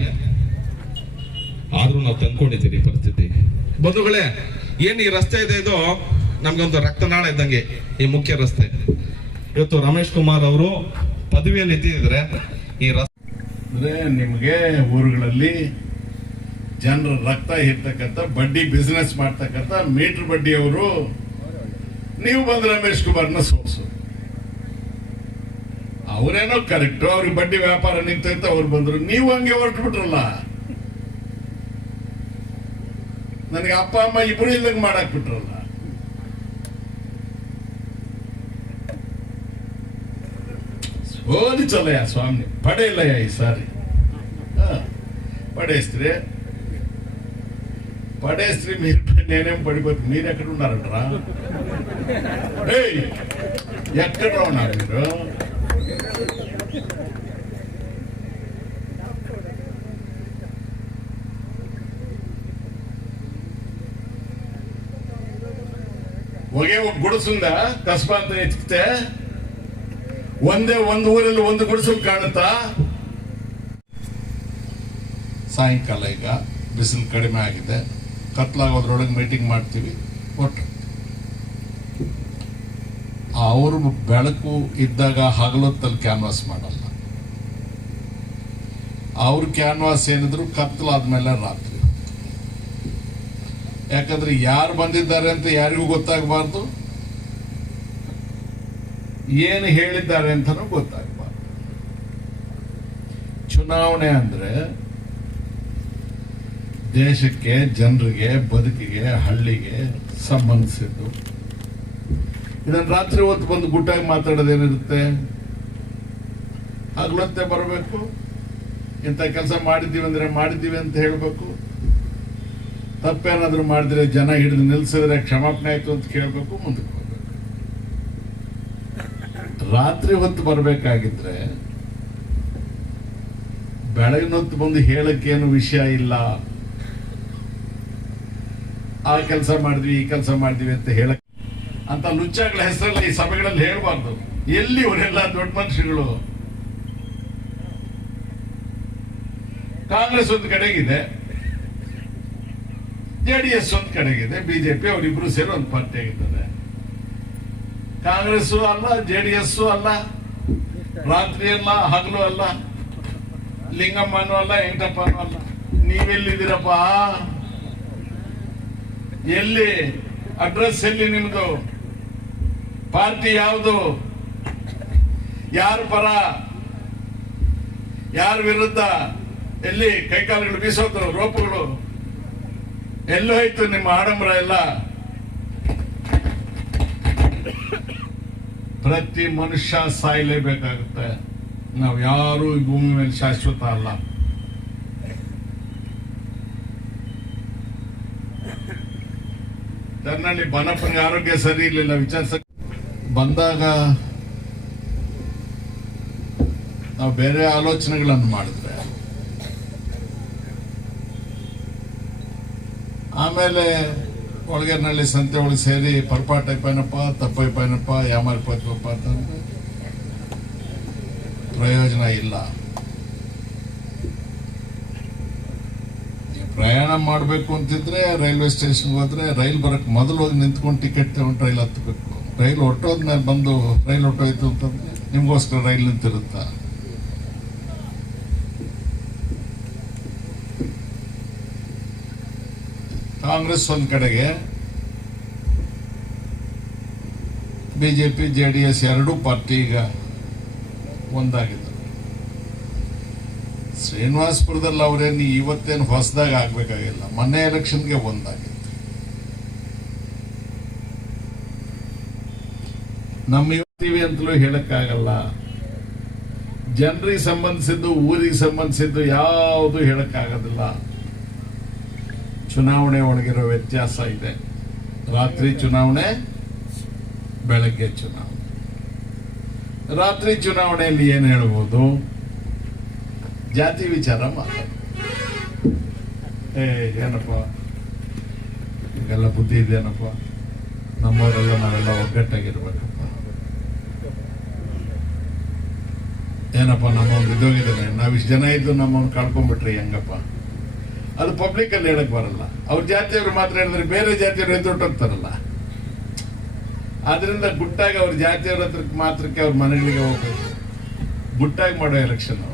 ಆದ್ರೂ ನಾವು ತಂದ್ಕೊಂಡಿದ್ದೀರಿ ಪರಿಸ್ಥಿತಿ. ಬಂಧುಗಳೇ, ಏನ್ ಈ ರಸ್ತೆ ಇದೆ, ಇದು ನಮ್ಗೊಂದು ರಕ್ತನಾಳ ಇದ್ದಂಗೆ ಈ ಮುಖ್ಯ ರಸ್ತೆ. ಇವತ್ತು ರಮೇಶ್ ಕುಮಾರ್ ಅವರು ಪದವಿಯಲ್ಲಿ ಎತ್ತಿದ್ರೆ ಈ ರಸ್ತೆ ಅಂದ್ರೆ ನಿಮ್ಗೆ ಊರುಗಳಲ್ಲಿ ಜನರ ರಕ್ತ ಇರ್ತಕ್ಕಂಥ ಬಡ್ಡಿ ಬಿಸ್ನೆಸ್ ಮಾಡ್ತಕ್ಕಂಥ ಮೀಟರ್ ಬಡ್ಡಿಯವರು, ನೀವು ಬಂದ್ರೆ ರಮೇಶ್ ಕುಮಾರ್ನ ಸೋಸು. ಅವರೇನೋ ಕರೆಕ್ಟ್, ಅವ್ರಿಗೆ ಬಡ್ಡಿ ವ್ಯಾಪಾರ ನಿಂತೈತೆ, ಅವ್ರು ಬಂದ್ರು, ನೀವು ಹಂಗೆ ಹೊರಟು ಬಿಟ್ರಲ್ಲ. ನನಗೆ ಅಪ್ಪ ಅಮ್ಮ ಇಬ್ರು ಇಲ್ಲಂಗೆ ಮಾಡಾಕ್ ಬಿಟ್ರಲ್ಲ. ಸೋಲಿಸಲ್ಲಯ್ಯ ಸ್ವಾಮಿ, ಪಡೆಯಲ್ಲಯ್ಯ ಈ ಸಾರಿ. పడేస్త్రీ మీరు, నేనేం పడిపోతు, మీరు ఎక్కడ ఉన్నారంటరా? ఎక్కడ ఉన్నారు మీరు? ఒకే ఒక గుడిసుందా కస్బా ಅಂತ ಎತ್ತಿతే ಒಂದು ಊರಲ್ಲಿ ಒಂದು ಗುಡಿಸಲು ಕಾಣುತ್ತಾ? ಸಾಯಂಕಾಲ ಈಗ ಬಿಸಿಲು ಕಡಿಮೆ ಆಗಿದೆ, ಕತ್ಲಾಗೋದ್ರೊಳಗೆ ಮೀಟಿಂಗ್ ಮಾಡ್ತೀವಿ. ಒಟ್ಟು ಅವರು ಬೆಳಕು ಇದ್ದಾಗ ಹಗಲೊತ್ತಲ್ಲಿ ಕ್ಯಾನ್ವಾಸ್ ಮಾಡಲ್ಲ. ಅವ್ರ ಕ್ಯಾನ್ವಾಸ್ ಏನಿದ್ರು ಕತ್ಲಾದ್ಮೇಲೆ ರಾತ್ರಿ. ಯಾಕಂದ್ರೆ ಯಾರು ಬಂದಿದ್ದಾರೆ ಅಂತ ಯಾರಿಗೂ ಗೊತ್ತಾಗಬಾರ್ದು, ಏನು ಹೇಳಿದ್ದಾರೆ ಅಂತನೂ ಗೊತ್ತಾಗಬಾರ್ದು. ಚುನಾವಣೆ ಅಂದ್ರೆ ದೇಶಕ್ಕೆ, ಜನರಿಗೆ, ಬದುಕಿಗೆ, ಹಳ್ಳಿಗೆ ಸಂಬಂಧಿಸಿದ್ದು. ಇದನ್ನ ರಾತ್ರಿ ಹೊತ್ತು ಬಂದು ಗುಟ್ಟಾಗಿ ಮಾತಾಡೋದೇನಿರುತ್ತೆ? ಹಗಲೊತ್ತೆ ಬರಬೇಕು, ಇಂಥ ಕೆಲಸ ಮಾಡಿದ್ದೀವಿ ಅಂದ್ರೆ ಮಾಡಿದ್ದೀವಿ ಅಂತ ಹೇಳ್ಬೇಕು. ತಪ್ಪೇನಾದ್ರೂ ಮಾಡಿದ್ರೆ ಜನ ಹಿಡಿದು ನಿಲ್ಸಿದ್ರೆ ಕ್ಷಮಾಪಣೆ ಆಯ್ತು ಅಂತ ಕೇಳಬೇಕು, ಮುಂದಕ್ಕೆ ಹೋಗ್ಬೇಕು. ರಾತ್ರಿ ಹೊತ್ತು ಬರಬೇಕಾಗಿದ್ರೆ ಬೆಳಗಿನ ಹೊತ್ತು ಬಂದು ಹೇಳಕ್ಕೇನು ವಿಷಯ ಇಲ್ಲ, ಆ ಕೆಲಸ ಮಾಡಿದ್ವಿ ಈ ಕೆಲಸ ಮಾಡಿದ್ವಿ ಅಂತ ಹೇಳಕ್ ಅಂತ ಲುಚ್ಚಾಗಳ ಹೆಸರಲ್ಲಿ ಈ ಸಭೆಗಳಲ್ಲಿ ಹೇಳ್ಬಾರ್ದು. ಎಲ್ಲಿ ಇವರೆಲ್ಲ ದೊಡ್ಡ ಮನುಷ್ಯಗಳು? ಕಾಂಗ್ರೆಸ್ ಒಂದು ಕಡೆಗಿದೆ, JDS ಒಂದು ಕಡೆಗಿದೆ, ಬಿಜೆಪಿ ಅವರಿಬ್ರು ಸೇರಿ ಒಂದು ಪಾರ್ಟಿ ಆಗಿದ್ದಾರೆ. ಕಾಂಗ್ರೆಸ್ ಅಲ್ಲ, JDS ಅಲ್ಲ, ರಾತ್ರಿ ಅಲ್ಲ, ಹಗಲು ಅಲ್ಲ, ಲಿಂಗಮ್ಮನೂ ಅಲ್ಲ, ವೆಂಕಟಪ್ಪನೂ ಅಲ್ಲ. ನೀವೆಲ್ಲಿದ್ದೀರಪ್ಪ? ಎಲ್ಲಿ ಅಡ್ರೆಸ್? ಎಲ್ಲಿ ನಿಮ್ದು ಪಾರ್ಟಿ? ಯಾವುದು? ಯಾರ ಪರ, ಯಾರ ವಿರುದ್ಧ? ಎಲ್ಲಿ ಕೈಕಾಲುಗಳು ಬೀಸೋದು, ರೋಪುಗಳು ಎಲ್ಲೋ ಆಯ್ತು ನಿಮ್ಮ ಆಡಂಬರ ಎಲ್ಲ? ಪ್ರತಿ ಮನುಷ್ಯ ಸಾಯಲೇಬೇಕಾಗುತ್ತೆ. ನಾವು ಯಾರು ಈ ಭೂಮಿ ಮೇಲೆ ಶಾಶ್ವತ ಅಲ್ಲ. ತನ್ನಲ್ಲಿ ಬನಪ್ಪನಿಗೆ ಆರೋಗ್ಯ ಸರಿ ಇರಲಿಲ್ಲ, ವಿಚಾರಿಸ ಬಂದಾಗ ನಾವು ಬೇರೆ ಆಲೋಚನೆಗಳನ್ನು ಮಾಡಿದ್ರೆ, ಆಮೇಲೆ ಒಳಗೇನಲ್ಲಿ ಸಂತೆ ಒಳಗೆ ಸೇರಿ ಪರ್ಪಾಟ ಐಪಾಯನಪ್ಪ, ತಪ್ಪೈಪಾಯನಪ್ಪ, ಯಾಮಾರಿಪಾಯ್ತಪ್ಪ ಅಂತಂದ್ರೆ ಪ್ರಯೋಜನ ಇಲ್ಲ. ಪ್ರಯಾಣ ಮಾಡಬೇಕು ಅಂತಿದ್ರೆ ರೈಲ್ವೆ ಸ್ಟೇಷನ್ಗೆ ಹೋದ್ರೆ ರೈಲ್ ಬರಕ್ ಮೊದಲು ಹೋಗಿ ನಿಂತ್ಕೊಂಡು ಟಿಕೆಟ್ ತಗೊಂಡು ರೈಲ್ ಹತ್ತಬೇಕು. ರೈಲ್ ಹೊಟ್ಟೋದ್ಮೇಲೆ ಬಂದು ರೈಲ್ ಹೊಟ್ಟೋಯ್ತು ಅಂತಂದ್ರೆ ನಿಮ್ಗೋಸ್ಕರ ರೈಲ್ ನಿಂತಿರುತ್ತ? ಕಾಂಗ್ರೆಸ್ ಒಂದ್ ಕಡೆಗೆ, ಬಿಜೆಪಿ JDS ಎರಡೂ ಪಾರ್ಟಿ ಈಗ ಒಂದಾಗಿದ್ದಾರೆ. ಶ್ರೀನಿವಾಸಪುರದಲ್ಲಿ ಅವರೇನು ಇವತ್ತೇನು ಹೊಸದಾಗ ಆಗ್ಬೇಕಾಗಿಲ್ಲ, ಮೊನ್ನೆ ಎಲೆಕ್ಷನ್ಗೆ ಒಂದಾಗಿತ್ತು. ನಮ್ಮ ಯುವತಿವಿ ಅಂತಲೂ ಹೇಳಕ್ಕಾಗಲ್ಲ. ಜನರಿಗೆ ಸಂಬಂಧಿಸಿದ್ದು, ಊರಿಗೆ ಸಂಬಂಧಿಸಿದ್ದು ಯಾವುದು ಹೇಳಕ್ಕಾಗೋದಿಲ್ಲ. ಚುನಾವಣೆ ಒಳಗಿರೋ ವ್ಯತ್ಯಾಸ ಇದೆ. ರಾತ್ರಿ ಚುನಾವಣೆ, ಬೆಳಗ್ಗೆ ಚುನಾವಣೆ. ರಾತ್ರಿ ಚುನಾವಣೆಯಲ್ಲಿ ಏನು ಹೇಳ್ಬೋದು? ಜಾತಿ ವಿಚಾರ ಮಾತಾಡ, ಏನಪ್ಪ ಈಗೆಲ್ಲ ಬುದ್ಧಿ ಇದೆಯೇನಪ್ಪ, ನಮ್ಮವರೆಲ್ಲ ನಾವೆಲ್ಲ ಒಗ್ಗಟ್ಟಾಗಿರ್ಬೇಕಪ್ಪ, ಏನಪ್ಪ ನಮ್ಮವ್ನು ಬಿದ್ದೋಗಿದ್ದಾನೆ, ನಾವಿಷ್ಟು ಜನ ಇದ್ದು ನಮ್ಮವ್ನು ಕಳ್ಕೊಂಡ್ಬಿಟ್ರಿ ಹೆಂಗಪ್ಪ? ಅದು ಪಬ್ಲಿಕ್ ಅಲ್ಲಿ ಹೇಳಕ್ ಬರಲ್ಲ. ಅವ್ರ ಜಾತಿಯವರು ಮಾತ್ರ ಹೇಳಿದ್ರೆ ಬೇರೆ ಜಾತಿಯವರು ಎದ್ದೊಟ್ಟೋಗ್ತಾರಲ್ಲ. ಆದ್ರಿಂದ ಗುಟ್ಟಾಗಿ ಅವ್ರ ಜಾತಿಯವ್ರ ಹತ್ರ ಮಾತ್ರಕ್ಕೆ ಅವ್ರ ಮನೆಗಳಿಗೆ ಹೋಗ್ಬೇಕು. ಗುಟ್ಟಾಗಿ ಮಾಡೋ ಎಲೆಕ್ಷನ್ ಅವರು.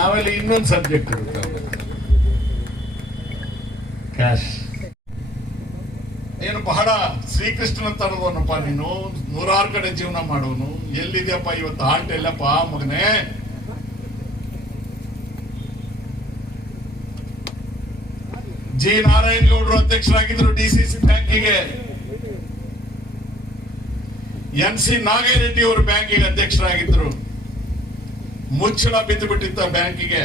ಆಮೇಲೆ ಇನ್ನೊಂದು ಸಬ್ಜೆಕ್ಟ್ ಇರುತ್ತೆ ಅವ್ರಿಗೆ, ಕ್ಯಾಶ್. ಏನು ಬಹಳ ಶ್ರೀಕೃಷ್ಣನ ತರದವನಪ್ಪ ನೀನು, 100 ಕಡೆ ಜೀವನ ಮಾಡೋನು, ಎಲ್ಲಿದೆಯಪ್ಪ ಇವತ್ತು ಆಲ್ಟ್ ಎಲ್ಲಪ್ಪ ಮಗನೇ? ಜಿ ನಾರಾಯಣಗೌಡರು ಅಧ್ಯಕ್ಷರಾಗಿದ್ರು DCC ಬ್ಯಾಂಕಿಗೆ, NC ನಾಗೇರೆಡ್ಡಿ ಅವರು ಬ್ಯಾಂಕಿಗೆ ಅಧ್ಯಕ್ಷರಾಗಿದ್ರು. ಮುಚ್ಚಳ ಬಿದ್ದು ಬಿಟ್ಟಿತ್ತ ಬ್ಯಾಂಕಿಗೆ.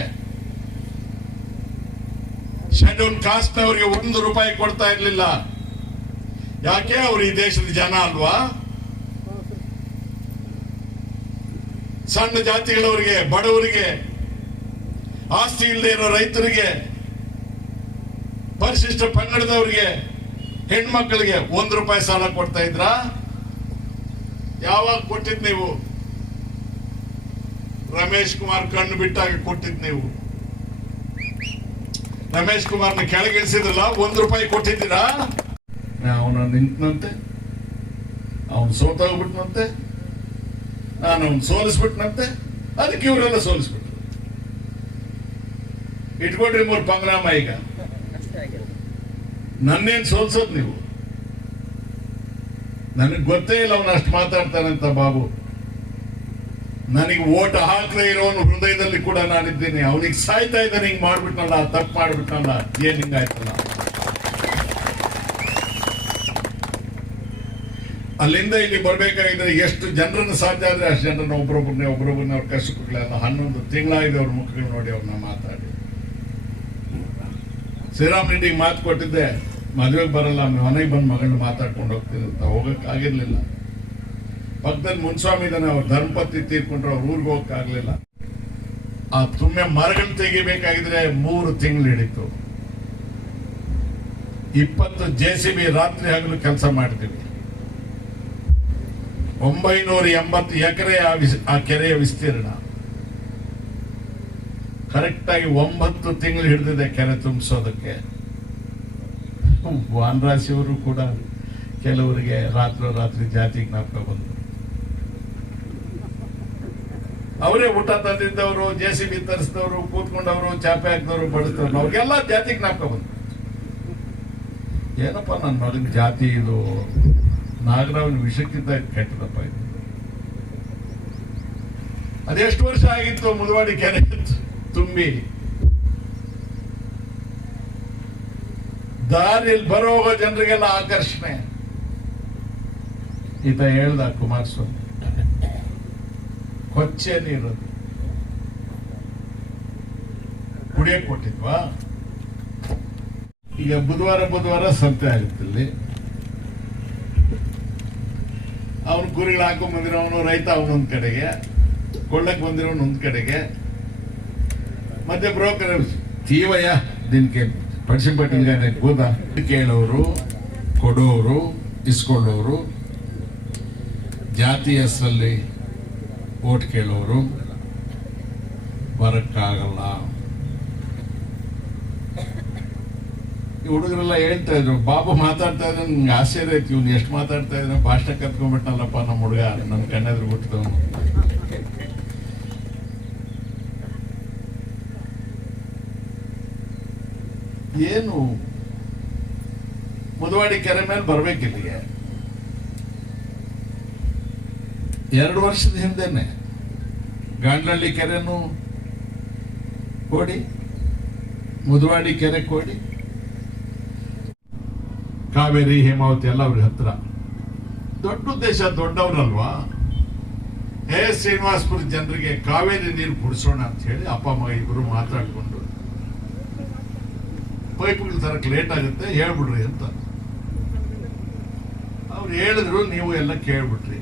ಶೆಡ್ಯೂಲ್ ಕಾಸ್ಟ್ ಅವರಿಗೆ 1 ರೂಪಾಯಿ ಕೊಡ್ತಾ ಇರ್ಲಿಲ್ಲ. ಯಾಕೆ? ಅವರು ಈ ದೇಶದ ಜನ ಅಲ್ವಾ? ಸಣ್ಣ ಜಾತಿಗಳವರಿಗೆ, ಬಡವರಿಗೆ, ಆಸ್ತಿ ಇಲ್ಲದೆ ಇರೋ ರೈತರಿಗೆ, ಪರಿಶಿಷ್ಟ ಪಂಗಡದವರಿಗೆ, ಹೆಣ್ಮಕ್ಳಿಗೆ 1 ರೂಪಾಯಿ ಸಾಲ ಕೊಡ್ತಾ ಇದ್ರ? ಯಾವಾಗ ಕೊಟ್ಟಿದ್ ನೀವು? ರಮೇಶ್ ಕುಮಾರ್ ಕಣ್ಣು ಬಿಟ್ಟಾಗ ಕೊಟ್ಟಿದ್ ನೀವು. ರಮೇಶ್ ಕುಮಾರ್ನ ಕೆಳಗಿಳಿಸಿದ್ರಲ್ಲ, 1 ರೂಪಾಯಿ ಕೊಟ್ಟಿದ್ದೀರಾ? ಅವನ ನಿಂತನಂತೆ, ಅವನು ಸೋತೋಗ್ಬಿಟ್ನಂತೆ, ನಾನು ಅವನು ಸೋಲಿಸ್ಬಿಟ್ನಂತೆ, ಅದಕ್ಕೆ ಇವರೆಲ್ಲ ಸೋಲಿಸ್ಬಿಟ್ರು. ಇಟ್ಕೊಡ್ರಿ 3 ಪಂಗ್ರಾಮ. ಈಗ ನನ್ನೇನ್ ಸೋಲ್ಸೋದ್ ನೀವು? ನನಗೆ ಗೊತ್ತೇ ಇಲ್ಲ ಅವನು ಅಷ್ಟು ಮಾತಾಡ್ತಾನಂತ ಬಾಬು. ನನಗೆ ಓಟ್ ಹಾಕದೇ ಇರೋನು ಹೃದಯದಲ್ಲಿ ಕೂಡ ನಾನಿದ್ದೀನಿ. ಅವನಿಗೆ ಸಾಯ್ತಾ ಇದ್ದಾನೆ, ಹಿಂಗ್ ಮಾಡ್ಬಿಟ್ನಲ್ಲ, ತಪ್ಪು ಮಾಡ್ಬಿಟ್ನಲ್ಲ, ಏನ್ ಹಿಂಗಾಯ್ತಲ್ಲ. ಅಲ್ಲಿಂದ ಇಲ್ಲಿ ಬರ್ಬೇಕಾಗಿದ್ರೆ ಎಷ್ಟು ಜನರನ್ನು ಸಾಧ್ಯ ಆದ್ರೆ ಅಷ್ಟು ಜನರನ್ನ ಒಬ್ಬರೊಬ್ಬರನ್ನೇ ಅವ್ರ ಕಷ್ಟಗಳೆಲ್ಲ 11 ತಿಂಗಳಾಗಿದೆ ಅವ್ರ ಮುಖಗಳು ನೋಡಿ ಅವ್ರನ್ನ ಮಾತಾಡಿ. ಶ್ರೀರಾಮ್ ರೆಡ್ಡಿಗೆ ಮಾತು ಕೊಟ್ಟಿದ್ದೆ, ಮದುವೆಗೆ ಬರಲ್ಲ, ಮನೆಗೆ ಬಂದು ಮಗಳನ್ನ ಮಾತಾಡ್ಕೊಂಡು ಹೋಗ್ತೀನಿ ಅಂತ. ಹೋಗಕ್ ಆಗಿರ್ಲಿಲ್ಲ. ಪಕ್ಕದಲ್ಲಿ ಮುನ್ಸ್ವಾಮಿ ಇದ್ದಾನೆ, ಅವ್ರ ಧರ್ಮಪತ್ನಿ ತೀರ್ಕೊಂಡ್ರೆ ಅವ್ರ ಊರಿಗೆ ಹೋಗಕ್ಕಾಗ್ಲಿಲ್ಲ. ಆ ತುಮ್ಮೆ ಮರಗಳು ತೆಗಿಬೇಕಾಗಿದ್ರೆ 3 ತಿಂಗಳು ಹಿಡಿತು. 20 JCB ರಾತ್ರಿ ಹಗಲು ಕೆಲಸ ಮಾಡಿದ್ವಿ. 980 ಎಕರೆ ಆ ಕೆರೆಯ ವಿಸ್ತೀರ್ಣ. ಕರೆಕ್ಟ್ ಆಗಿ 9 ತಿಂಗಳು ಹಿಡಿದಿದೆ ಕೆರೆ ತುಂಬಿಸೋದಕ್ಕೆ. ವಾನರಾಶಿಯವರು ಕೂಡ ಕೆಲವರಿಗೆ ರಾತ್ರಿ ಜಾತಿ ಜ್ಞಾಪಕ ಬಂದರು. ಅವರೇ ಊಟ ತಂದಿದ್ದವರು, JCB ತರಿಸಿದವರು, ಕೂತ್ಕೊಂಡವರು, ಚಾಪೆ ಹಾಕಿದವರು, ಬಡಿಸಿದವರು, ಅವ್ರಿಗೆಲ್ಲ ಜಾತಿ ಜ್ಞಾಪಕ ಬಂತು. ಏನಪ್ಪ ನನ್ನ ಮಗನ ಜಾತಿ ಇದು, ನಾಗರಾವನ ವಿಷಕ್ಕಿಂತ ಕೆಟ್ಟದಪ್ಪ ಇದು. ಅದೆಷ್ಟು ವರ್ಷ ಆಗಿತ್ತು ಮುದವಾಡಿ ಕೆರೆ ತುಂಬಿ. ದಾರಿಯಲ್ಲಿ ಬರೋಗ ಜನರಿಗೆಲ್ಲ ಆಕರ್ಷಣೆ. ಈತ ಹೇಳ್ದ ಕುಮಾರಸ್ವಾಮಿ, ಕೊಚ್ಚೆ ನೀರು ಕುಡಿಯಕ್ಕೆ ಕೊಟ್ಟಿದ್ವಾ? ಈಗ ಬುಧವಾರ ಸಂತೆ ಆಗುತ್ತಿಲ್ಲಿ. ಅವನು ಕುರಿಗಳು ಹಾಕೊಂಡ್ ಬಂದಿರೋನು ರೈತ, ಅವನೊಂದ್ ಕಡೆಗೆ, ಕೊಳ್ಳಕ್ ಬಂದಿರೋನು ಒಂದ್ ಕಡೆಗೆ, ಮತ್ತೆ ಬ್ರೋಕರ್ ತೀವಯ್ಯ ದಿನಕ್ಕೆ ಪಡಿಸಿಪಟ್ಟಿದ್ದಾನೆ ಕೂದ. ಕೇಳೋರು, ಕೊಡೋರು, ಇಸ್ಕೊಳ್ಳೋರು, ಜಾತಿ ಹೆಸರಲ್ಲಿ ಓಟ್ ಕೇಳೋರು ಬರಕ್ಕಾಗಲ್ಲ. ಈ ಹುಡುಗರೆಲ್ಲ ಹೇಳ್ತಾ ಇದ್ರು, ಬಾಬು ಮಾತಾಡ್ತಾ ಇದ್ರೆ ನಂಗೆ ಆಶ್ಚರ್ಯ ಆಯ್ತು, ಇವ್ನು ಎಷ್ಟು ಮಾತಾಡ್ತಾ ಇದ್ರೆ ಭಾಷಣ ಕತ್ಕೊಂಡ್ಬಿಟ್ನಲ್ಲಪ್ಪ ನಮ್ಮ ಹುಡುಗ, ನನ್ನ ಕಣ್ಣೆದ್ರು ಬಿಟ್ಟದವನು. ಏನು ಮುದವಾಡಿ ಕೆರೆ ಮೇಲೆ ಬರ್ಬೇಕಿಲ್ಲಿಗೆ 2 ವರ್ಷದ ಹಿಂದೆನೆ ಗಾಂಡ್ಲಹಳ್ಳಿ ಕೆರೆನೂ ಕೊಡಿ, ಮುದವಾಡಿ ಕೆರೆ ಕೊಡಿ, ಕಾವೇರಿ ಹೇಮಾವತಿ ಎಲ್ಲ ಅವ್ರಿಗೆ ಹತ್ರ. ದೊಡ್ಡ ಉದ್ದೇಶ, ದೊಡ್ಡವ್ರಲ್ವಾ. ಶ್ರೀನಿವಾಸಪುರ ಜನರಿಗೆ ಕಾವೇರಿ ನೀರು ಕುಡಿಸೋಣ ಅಂತ ಹೇಳಿ ಅಪ್ಪ ಮಗ ಇಬ್ರು ಮಾತಾಡ್ಕೊಂಡು, ಪೈಪ್ಗಳು ತರಕ್ ಲೇಟ್ ಆಗುತ್ತೆ ಹೇಳ್ಬಿಡ್ರಿ ಅಂತ ಅವ್ರು ಹೇಳಿದ್ರು. ನೀವು ಎಲ್ಲ ಕೇಳ್ಬಿಟ್ರಿ.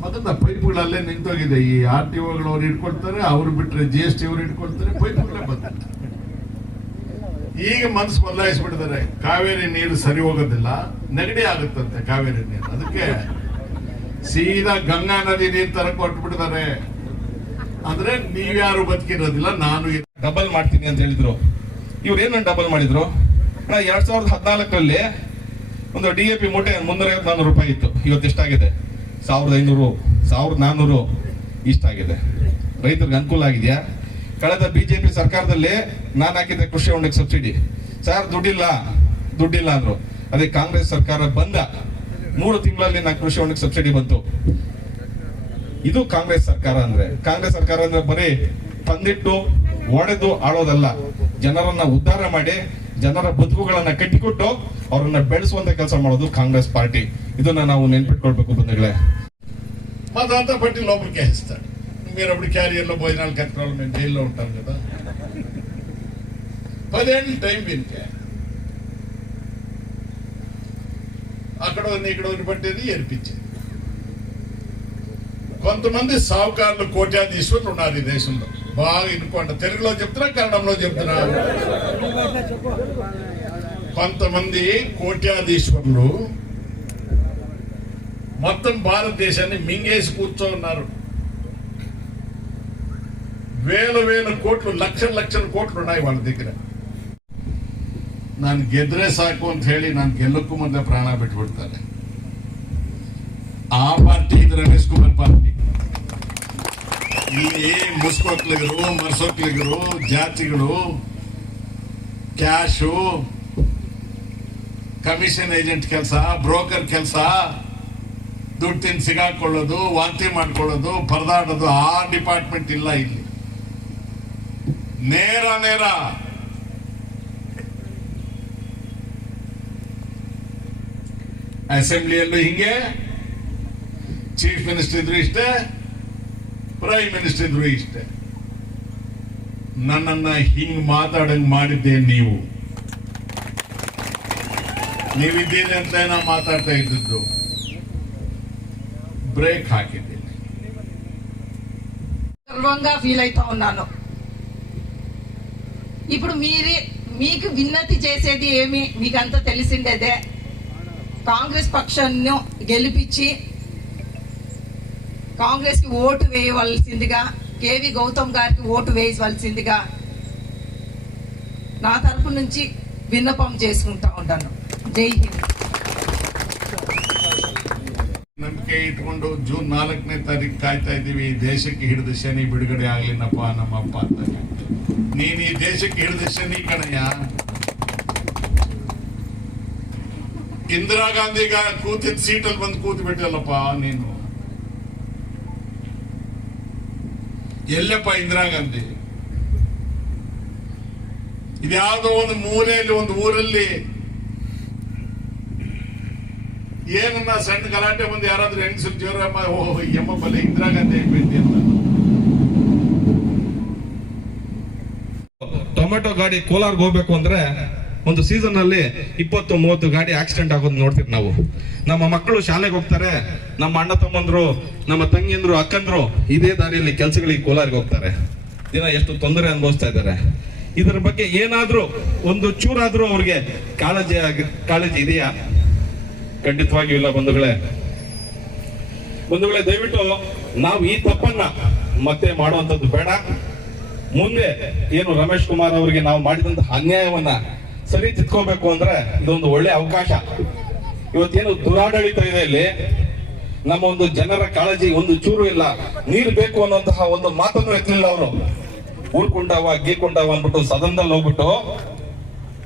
ಮಗದ ಪೈಪ್ಗಳಲ್ಲೇ ನಿಂತೋಗಿದೆ. ಈ RTOಗಳು ಅವ್ರು ಇಟ್ಕೊಳ್ತಾರೆ, ಅವ್ರು ಬಿಟ್ರೆ GST ಅವ್ರು ಇಟ್ಕೊಳ್ತಾರೆ, ಪೈಪ್ಗಳೇ ಬಂದಿತ್ತು. ಈಗ ಮನಸ್ಸು ಬದಲಾಯಿಸ್ಬಿಟ್ಟಿದ್ದಾರೆ. ಕಾವೇರಿ ನೀರು ಸರಿ ಹೋಗೋದಿಲ್ಲ, ನೆಗಡಿ ಆಗುತ್ತಂತೆ ಕಾವೇರಿ ನೀರು. ಅದಕ್ಕೆ ಸೀದಾ ಗಂಗಾ ನದಿ ನೀರು ತರ ಕೊಟ್ಬಿಟ್ಟಿದ್ದಾರೆ. ಅಂದ್ರೆ ನೀವ್ಯಾರು ಬದುಕಿರೋದಿಲ್ಲ, ನಾನು ಡಬಲ್ ಮಾಡ್ತೀನಿ ಅಂತ ಹೇಳಿದ್ರು. ಇವ್ರು ಏನನ್ನ ಡಬಲ್ ಮಾಡಿದ್ರು? 2014 ಒಂದು DAP ಮೂಟೆ 350-400 ರೂಪಾಯಿ ಇತ್ತು. ಇವತ್ತು ಎಷ್ಟಾಗಿದೆ? 1500, 1400 ಇಷ್ಟಾಗಿದೆ. ರೈತರಿಗೆ ಅನುಕೂಲ ಆಗಿದೆಯಾ? ಕಳೆದ BJP ಸರ್ಕಾರದಲ್ಲಿ ನಾನು ಹಾಕಿದ್ದೆ ಕೃಷಿ ಹೊಂಡಕ್ಕೆ ಸಬ್ಸಿಡಿ. ಸರ್ ದುಡ್ಡಿಲ್ಲ ಅಂದ್ರು. ಅದೇ ಕಾಂಗ್ರೆಸ್ ಸರ್ಕಾರ ಬಂದ 3 ತಿಂಗಳಲ್ಲಿ ನಾನು ಕೃಷಿ ಹೊಂಡಕ್ಕೆ ಸಬ್ಸಿಡಿ ಬಂತು. ಇದು ಕಾಂಗ್ರೆಸ್ ಸರ್ಕಾರ ಅಂದ್ರೆ. ಕಾಂಗ್ರೆಸ್ ಸರ್ಕಾರ ಅಂದ್ರೆ ಬರೀ ತಂದಿಟ್ಟು ಒಡೆದು ಆಳೋದಲ್ಲ, ಜನರನ್ನ ಉದ್ಧಾರ ಮಾಡಿ ಜನರ ಬದುಕುಗಳನ್ನ ಕಟ್ಟಿಕೊಟ್ಟು ಅವರನ್ನ ಬೆಳೆಸುವಂತ ಕೆಲಸ ಮಾಡೋದು ಕಾಂಗ್ರೆಸ್ ಪಾರ್ಟಿ. ಇದನ್ನ ನಾವು ನೆನ್ಪಿಟ್ಕೊಳ್ಬೇಕು ಬಂಧುಗಳೇ. మాదాంతా పట్టి లోపలికి వేస్తాడు. మీరు అప్పుడు క్యారియర్లో భోజనాలు కట్టుకోవాలి, మేము జైల్లో ఉంటాం కదా. 10 ఏళ్ళు టైం దీనికే. అక్కడ ఇక్కడ పట్టేది ఏర్పించేది. కొంతమంది సావుకారులు కోట్యాధీశ్వరులు ఉన్నారు ఈ దేశంలో. బాగా ఇనుకోండి, తెలుగులో చెప్తున్నా కన్నడంలో చెప్తున్నా. కొంతమంది కోట్యాధీశ్వరులు మొత్తం భారతదేశాన్ని మింగేసి కూర్చో ఉన్నారు. వేల కోట్లు, లక్షల కోట్లు ఉన్నాయి వాళ్ళ దగ్గర. ನಾನು ಗೆದ್ರೆ ಸಾಕು ಅಂತ ಹೇಳಿ ನಾನು ಗೆಲ್ಲಕ್ಕೂ ಮೊದಲೇ ಪ್ರಾಣ ಬಿಟ್ಬಿಡ್ತಾರೆ. ಆ ಪಾರ್ಟಿ ಇದು ರಮೇಶ್ ಕುಮಾರ್ ಪಾರ್ಟಿ. ಇಲ್ಲಿ ಮುಸ್ಕೊಕ್ಲಿಗರು, ಮರ್ಸೊಕ್ಲಿಗರು, ಜಾತಿಗಳು, ಕ್ಯಾಶು, ಕಮಿಷನ್ ಏಜೆಂಟ್ ಕೆಲಸ, ಬ್ರೋಕರ್ ಕೆಲಸ, ದುಡ್ಡು ತಿಂದು ಸಿಗಾಕೊಳ್ಳೋದು, ವಾಂತಿ ಮಾಡ್ಕೊಳ್ಳೋದು, ಪರದಾಡೋದು, ಆ ಡಿಪಾರ್ಟ್ಮೆಂಟ್ ಇಲ್ಲ ಇಲ್ಲಿ. ನೇರ ಅಸೆಂಬ್ಲಿಯಲ್ಲೂ ಹಿಂಗೆ, ಚೀಫ್ ಮಿನಿಸ್ಟರ್ ಇದ್ರು ಇಷ್ಟೇ, ಪ್ರೈಮ್ ಮಿನಿಸ್ಟರ್ ಇದ್ರು ಇಷ್ಟೇ. ನನ್ನನ್ನ ಹಿಂಗ್ ಮಾತಾಡಂಗ್ ಮಾಡಿದ್ದೆ ನೀವಿದ್ದೀರಿ ಅಂತ ನಾ ಮಾತಾಡ್ತಾ ಇದ್ದದ್ದು. బ్రేక్ ಹಾಕಿದ್ದೀನಿ. గర్వంగా ఫీల్ అవుతా ఉన్నాను. ఇప్పుడు మీకు విన్నతి చేసేది ఏమి, మీకంతా తెలిసిండేదే. కాంగ్రెస్ పక్షాన్ని గెలిపించి కాంగ్రెస్ కి ఓటు వేయవలసిందిగా, కేవి గౌతమ్ గారికి ఓటు వేయవలసిందిగా నా తరపు నుంచి విన్నపం చేసుకుంటా ఉంటాను. జై హింద్. ನಂಬಿಕೆ ಇಟ್ಕೊಂಡು ಜೂನ್ 4ನೇ ತಾರೀಕು ಕಾಯ್ತಾ ಇದ್ದೀವಿ. ಈ ದೇಶಕ್ಕೆ ಹಿಡಿದ ಶನಿ ಬಿಡುಗಡೆ ಆಗ್ಲಿನಪ್ಪ ನಮ್ಮಪ್ಪ ಅಂತ. ನೀನ್ ಈ ದೇಶಕ್ಕೆ ಹಿಡಿದ ಶನಿ ಕಣಯ್ಯ. ಇಂದಿರಾ ಗಾಂಧಿಗ ಕೂತಿದ್ದ ಸೀಟಲ್ಲಿ ಬಂದು ಕೂತ್ ಬಿಟ್ಟಲ್ಲಪ್ಪ ನೀನು. ಎಲ್ಲಪ್ಪ ಇಂದಿರಾ ಗಾಂಧಿ? ಇದ್ಯಾವುದೋ ಒಂದು ಮೂಲೆಯಲ್ಲಿ ಒಂದು ಊರಲ್ಲಿ ಏನನ್ನ ಸಣ್ಣ ಗಲಾಟೆ ಬಂದು ಯಾರಾದ್ರೂ ಹೆಂಗಸರು ಜೋರಮ್ಮ ಎಮ್ಮ ಬಲೆ ಇಂದಿರಾ ಗಾಂಧಿ ಆಗ್ಬೇಕು ಅಂತ. ಟೊಮೆಟೊ ಗಾಡಿ ಕೋಲಾರ್ಗೆ ಹೋಗ್ಬೇಕು ಅಂದ್ರೆ ಒಂದು ಸೀಸನ್ ಅಲ್ಲಿ 20-30 ಗಾಡಿ ಆಕ್ಸಿಡೆಂಟ್ ಆಗೋದು ನೋಡ್ತೀವಿ ನಾವು. ನಮ್ಮ ಮಕ್ಕಳು ಶಾಲೆಗೆ ಹೋಗ್ತಾರೆ, ನಮ್ಮ ಅಣ್ಣ ತಮ್ಮಂದ್ರು, ನಮ್ಮ ತಂಗಿಯಂದ್ರು, ಅಕ್ಕಂದ್ರು ಇದೇ ದಾರಿಯಲ್ಲಿ ಕೆಲಸಗಳಿಗೆ ಕೋಲಾರ್ಗೆ ಹೋಗ್ತಾರೆ. ದಿನ ಎಷ್ಟು ತೊಂದರೆ ಅನುಭವಿಸ್ತಾ ಇದ್ದಾರೆ. ಇದರ ಬಗ್ಗೆ ಏನಾದ್ರೂ ಒಂದು ಚೂರಾದ್ರೂ ಅವ್ರಿಗೆ ಕಾಳಜಿ ಇದೆಯಾ? ಖಂಡಿತವಾಗಿಯೂ ಇಲ್ಲ ಬಂಧುಗಳೇ. ದಯವಿಟ್ಟು ನಾವು ಈ ತಪ್ಪನ್ನ ಮತ್ತೆ ಮಾಡುವಂತದ್ದು ಬೇಡ. ಮುಂದೆ ಏನು ರಮೇಶ್ ಕುಮಾರ್ ಅವರಿಗೆ ನಾವು ಮಾಡಿದಂತಹ ಅನ್ಯಾಯವನ್ನ ಸರಿ ತಿದ್ಕೋಬೇಕು ಅಂದ್ರೆ ಇದೊಂದು ಒಳ್ಳೆ ಅವಕಾಶ. ಇವತ್ತೇನು ದುರಾಡಳಿತ ಇದೆ ಇಲ್ಲಿ, ನಮ್ಮ ಒಂದು ಜನರ ಕಾಳಜಿ ಒಂದು ಚೂರು ಇಲ್ಲ. ನೀರು ಬೇಕು ಅನ್ನುವಂತಹ ಒಂದು ಮಾತನ್ನು ಎತ್ತಲಿಲ್ಲ ಅವರು. ಊರ್ಕೊಂಡವ ಗೀಕೊಂಡವ ಅಂದ್ಬಿಟ್ಟು ಸದನದಲ್ಲಿ ಹೋಗ್ಬಿಟ್ಟು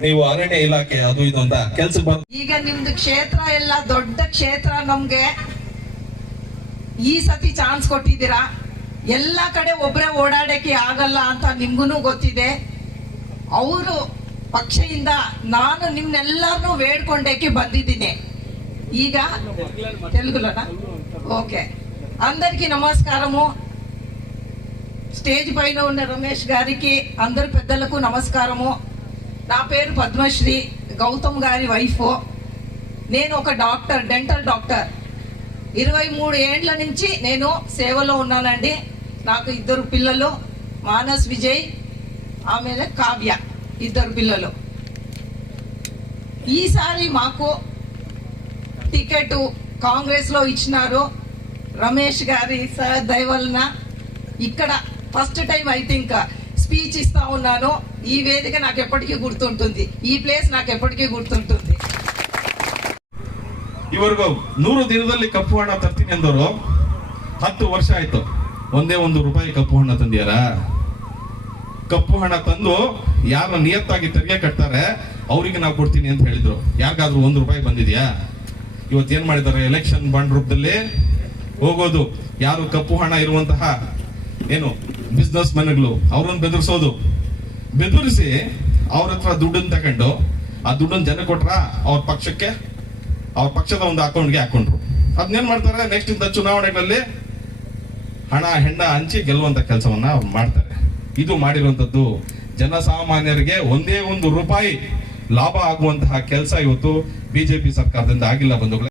ನೀವು ಅರಣ್ಯ ಇಲಾಖೆ ಅದು ಇದು ಅಂತ ಕೆಲ್ಸ ಈಗ ನಿಮ್ದು ಕ್ಷೇತ್ರ ಎಲ್ಲ ದೊಡ್ಡ ಕ್ಷೇತ್ರ. ನಮ್ಗೆ ಈ ಸತಿ ಚಾನ್ಸ್ ಕೊಟ್ಟಿದ್ದೀರಾ. ಎಲ್ಲಾ ಕಡೆ ಒಬ್ರೆ ಓಡಾಡಕ್ಕೆ ಆಗಲ್ಲ ಅಂತ ನಿಮ್ಗೂ ಗೊತ್ತಿದೆ. ಅವರು ಪಕ್ಷದಿಂದ ನಾನು ನಿಮ್ನೆಲ್ಲರನ್ನೂ వేడుకొండేకి ಬಂದಿದ್ದೀನಿ. ಈಗ తెలుగులోనా? ఓకే. అందరికీ నమస్కారము. స్టేజ్ పైన ఉన్న రమేష్ గారికి, అందరు పెద్దలకు నమస్కారము. నా పేరు పద్మశ్రీ, గౌతమ్ గారి వైఫ్. నేను ఒక డాక్టర్, డెంటల్ డాక్టర్. 23 ఏండ్ల నుంచి నేను సేవలో ఉన్నానండి. నాకు 2 పిల్లలు, మానస్ విజయ్, ఆమె కావ్య, 2 పిల్లలు. ఈసారి మాకు టికెట్ కాంగ్రెస్ లో ఇచ్చినారు. రమేష్ గారి సార్ దయ వలన ఇక్కడ first time I think speech ఇస్తా ఉన్నాను. ఈ వేదిక నాకు ఎప్పటికీ గుర్తుంటుంది. ఈ ప్లేస్ నాకు ఎప్పటికీ గుర్తుంటుంది. ಇವರೆಗೂ 100 ದಿನದಲ್ಲಿ ಕಪ್ಪು ಹಣ ತರ್ತೀನಿ ಅಂದವರು 10 ವರ್ಷ ಆಯ್ತು. ಒಂದೇ ₹1 ಕಪ್ಪು ಹಣ ತಂದಿಯಾರ? ಕಪ್ಪು ಹಣ ತಂದು ಯಾರು ನಿಯತ್ತಾಗಿ ತೆರಿಗೆ ಕಟ್ತಾರೆ ಅವ್ರಿಗೆ ನಾವು ಕೊಡ್ತೀನಿ ಅಂತ ಹೇಳಿದ್ರು. ಯಾರಿಗಾದ್ರೂ ₹1 ಬಂದಿದ್ಯಾ? ಇವತ್ತೇನ್ ಮಾಡಿದ್ದಾರೆ? ಎಲೆಕ್ಷನ್ ಬಾಂಡ್ ರೂಪದಲ್ಲಿ ಹೋಗೋದು, ಯಾರು ಕಪ್ಪು ಹಣ ಇರುವಂತಹ ಏನು ಬಿಸ್ನೆಸ್ ಮನ್ಗಳು ಅವ್ರನ್ನ ಬೆದರಿಸಿ ಅವ್ರ ಹತ್ರ ದುಡ್ಡನ್ನು ತಗೊಂಡು ಆ ದುಡ್ಡನ್ನು ಜನ ಕೊಟ್ರ ಅವ್ರ ಪಕ್ಷದ ಒಂದು ಅಕೌಂಟ್ಗೆ ಹಾಕೊಂಡ್ರು. ಅದನ್ನೇನ್ ಮಾಡ್ತಾರೆ? ನೆಕ್ಸ್ಟ್ ಇಂದ ಚುನಾವಣೆಗಳಲ್ಲಿ ಹಣ ಹೆಂಡ ಹಂಚಿ ಗೆಲ್ಲುವಂತ ಕೆಲಸವನ್ನ ಅವ್ರು ಮಾಡ್ತಾರೆ. ಇದು ಮಾಡಿರುವಂತದ್ದು ಜನಸಾಮಾನ್ಯರಿಗೆ ಒಂದೇ ₹1 ಲಾಭ ಆಗುವಂತಹ ಕೆಲಸ ಇವತ್ತು ಬಿಜೆಪಿ ಸರ್ಕಾರದಿಂದ ಆಗಿಲ್ಲ ಬಂಧುಗಳೇ.